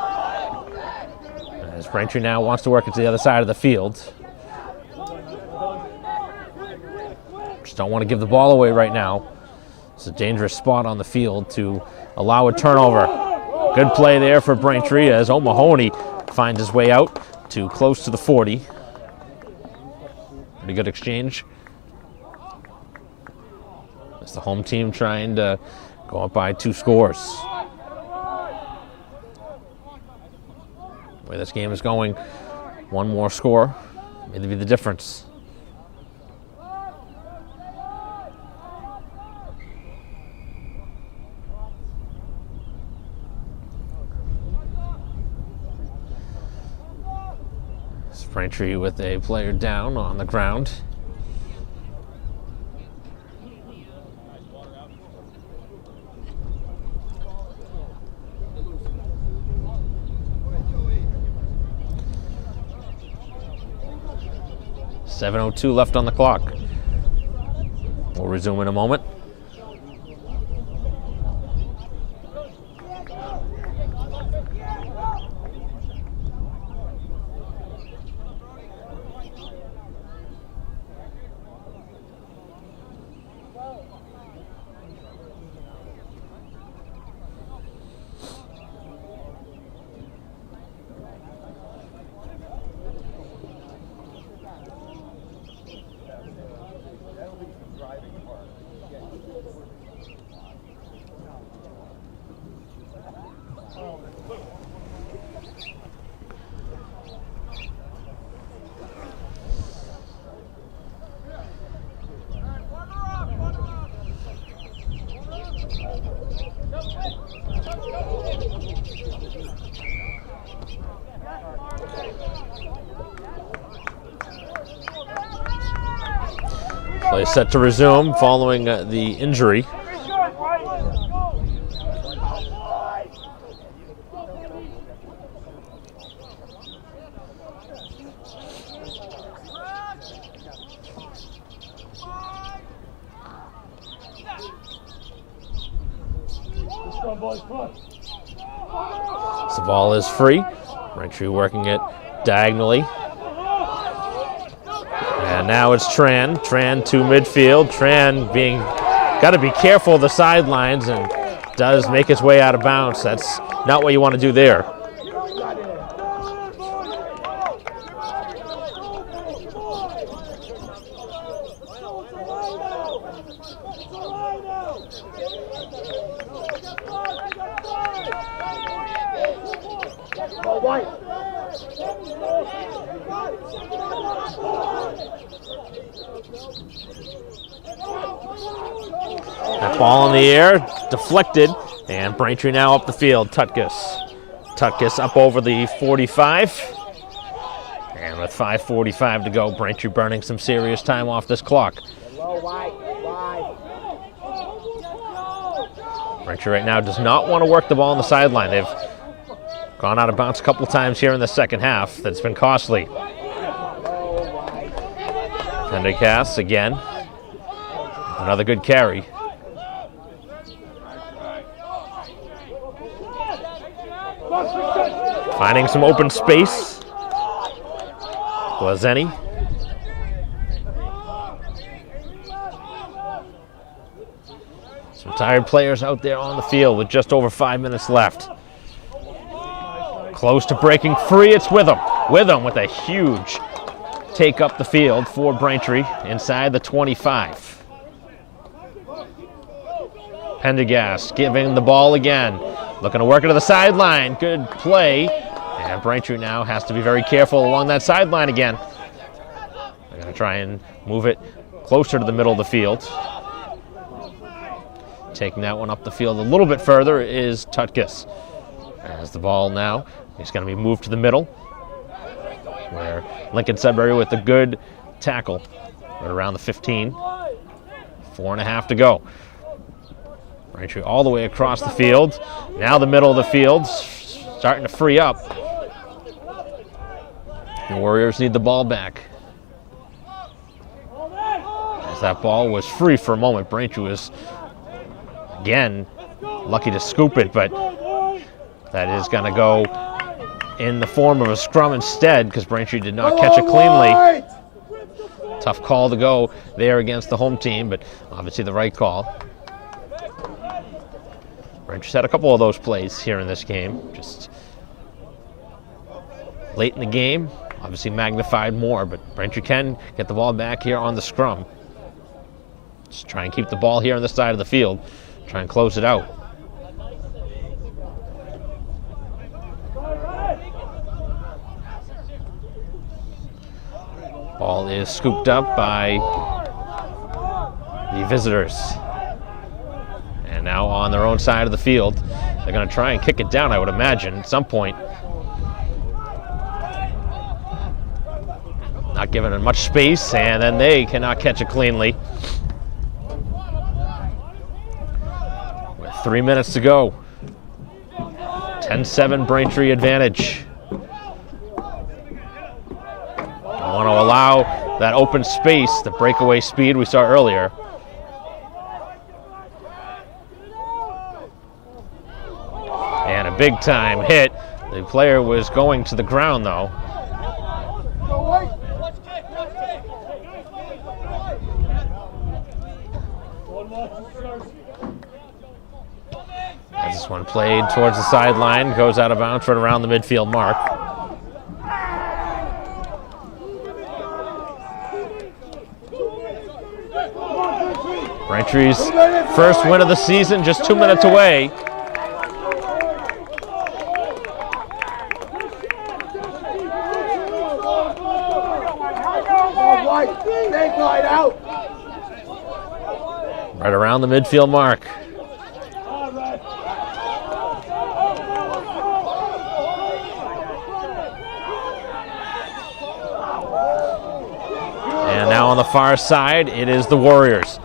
As Braintree now wants to work it to the other side of the field. Just don't want to give the ball away right now. It's a dangerous spot on the field to allow a turnover. Good play there for Braintree as O'Mahony finds his way out to close to the 40. Pretty good exchange. It's the home team trying to go up by 2 scores. The way this game is going, one more score may be the difference. Braintree with a player down on the ground. .7:02 left on the clock. We'll resume in a moment. Play set to resume following the injury. So the ball is free. Braintree working it diagonally. And now it's Tran to midfield. Tran got to be careful of the sidelines and does make his way out of bounds. That's not what you want to do there. That ball in the air, deflected, and Braintree now up the field. Tutkus up over the 45. And with 5:45 to go, Braintree burning some serious time off this clock. Braintree right now does not want to work the ball on the sideline. They've gone out of bounds a couple times here in the second half. That's been costly. Pendergast again. Another good carry. Finding some open space. Glazeni. Some tired players out there on the field with just over 5 minutes left. Close to breaking free, it's Witham. Witham with a huge take up the field for Braintree inside the 25. Pendergast giving the ball again. Looking to work it to the sideline. Good play. And Braintree now has to be very careful along that sideline again. They're going to try and move it closer to the middle of the field. Taking that one up the field a little bit further is Tutkus. As the ball now is going to be moved to the middle, where Lincoln-Sudbury with a good tackle right around the 15. 4.5 to go. Braintree all the way across the field. Now the middle of the field starting to free up. The Warriors need the ball back. As that ball was free for a moment. Braintree was, again, lucky to scoop it, but that is going to go in the form of a scrum instead because Braintree did not catch it cleanly. Tough call to go there against the home team, but obviously the right call. Braintree's had a couple of those plays here in this game, just late in the game, obviously magnified more, but Braintree can get the ball back here on the scrum. Just try and keep the ball here on this side of the field, try and close it out. Ball is scooped up by the visitors. And now on their own side of the field, they're going to try and kick it down, I would imagine, at some point. Not giving it much space, and then they cannot catch it cleanly. With 3 minutes to go. 10-7 Braintree advantage. Want to allow that open space, the breakaway speed we saw earlier. And a big time hit. The player was going to the ground though. As this one played towards the sideline, goes out of bounds right around the midfield mark. Braintree's first win of the season, just 2 minutes away. Right around the midfield mark. And now on the far side, it is the Warriors.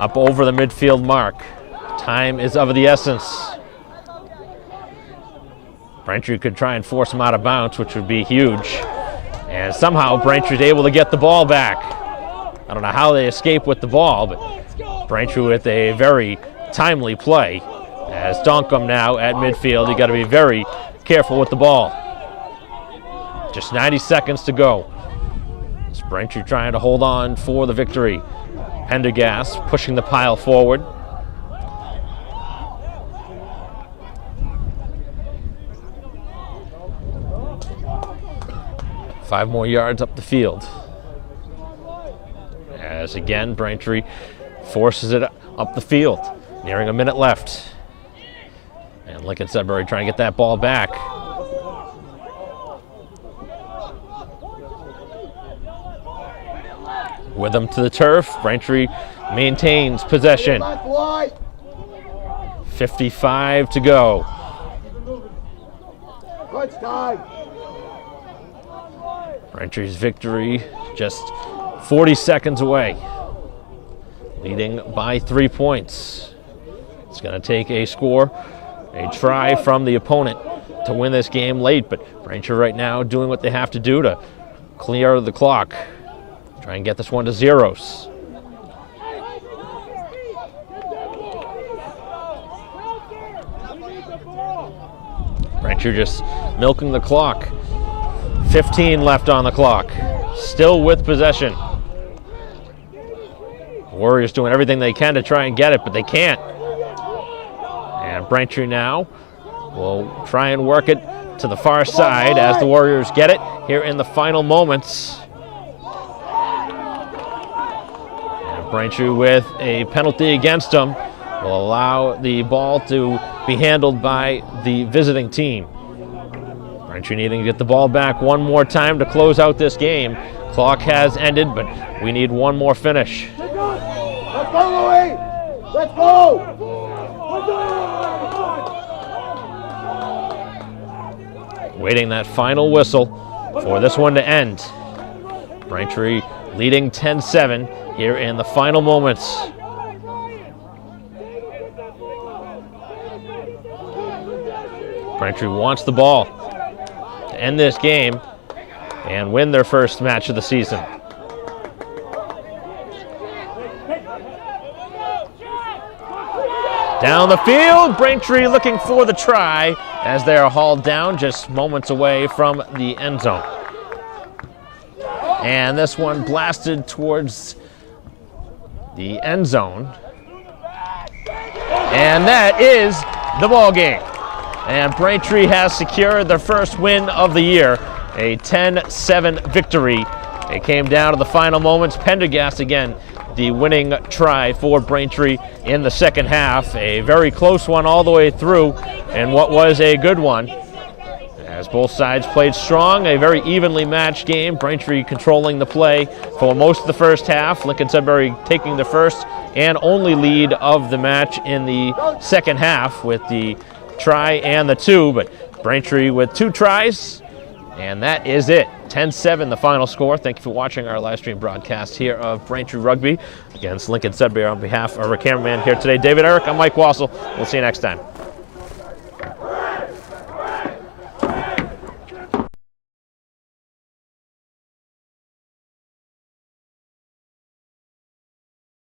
Up over the midfield mark. Time is of the essence. Braintree could try and force him out of bounds, which would be huge. And somehow Braintree's able to get the ball back. I don't know how they escape with the ball, but Braintree with a very timely play. As Donkum now at midfield, you got to be very careful with the ball. Just 90 seconds to go. It's Braintree trying to hold on for the victory. Pendergast pushing the pile forward. Five more yards up the field. As again, Braintree forces it up the field. Nearing a minute left. And Lincoln-Sudbury trying to get that ball back. With them to the turf, Braintree maintains possession. 55 to go. Braintree's victory just 40 seconds away. Leading by 3 points. It's going to take a score, a try from the opponent to win this game late, but Braintree right now doing what they have to do to clear the clock. Try and get this one to zeros. Braintree just milking the clock. 15 left on the clock. Still with possession. Warriors doing everything they can to try and get it, but they can't. And Braintree now will try and work it to the far side as the Warriors get it here in the final moments. Braintree with a penalty against them will allow the ball to be handled by the visiting team. Braintree needing to get the ball back one more time to close out this game. Clock has ended, but we need one more finish. Let's go, Louis! Let's go! Waiting that final whistle for this one to end. Braintree leading 10-7 here in the final moments. Braintree wants the ball to end this game and win their first match of the season. Down the field, Braintree looking for the try as they are hauled down just moments away from the end zone. And this one blasted towards the end zone. And that is the ball game. And Braintree has secured their first win of the year, a 10-7 victory. It came down to the final moments. Pendergast again, the winning try for Braintree in the second half. A very close one all the way through, and what was a good one, as both sides played strong. A very evenly matched game. Braintree controlling the play for most of the first half. Lincoln-Sudbury taking the first and only lead of the match in the second half with the try and the two, but Braintree with 2 tries, and that is it. 10-7 the final score. Thank you for watching our live stream broadcast here of Braintree Rugby against Lincoln-Sudbury. On behalf of our cameraman here today, David Eric, I'm Mike Wassel. We'll see you next time.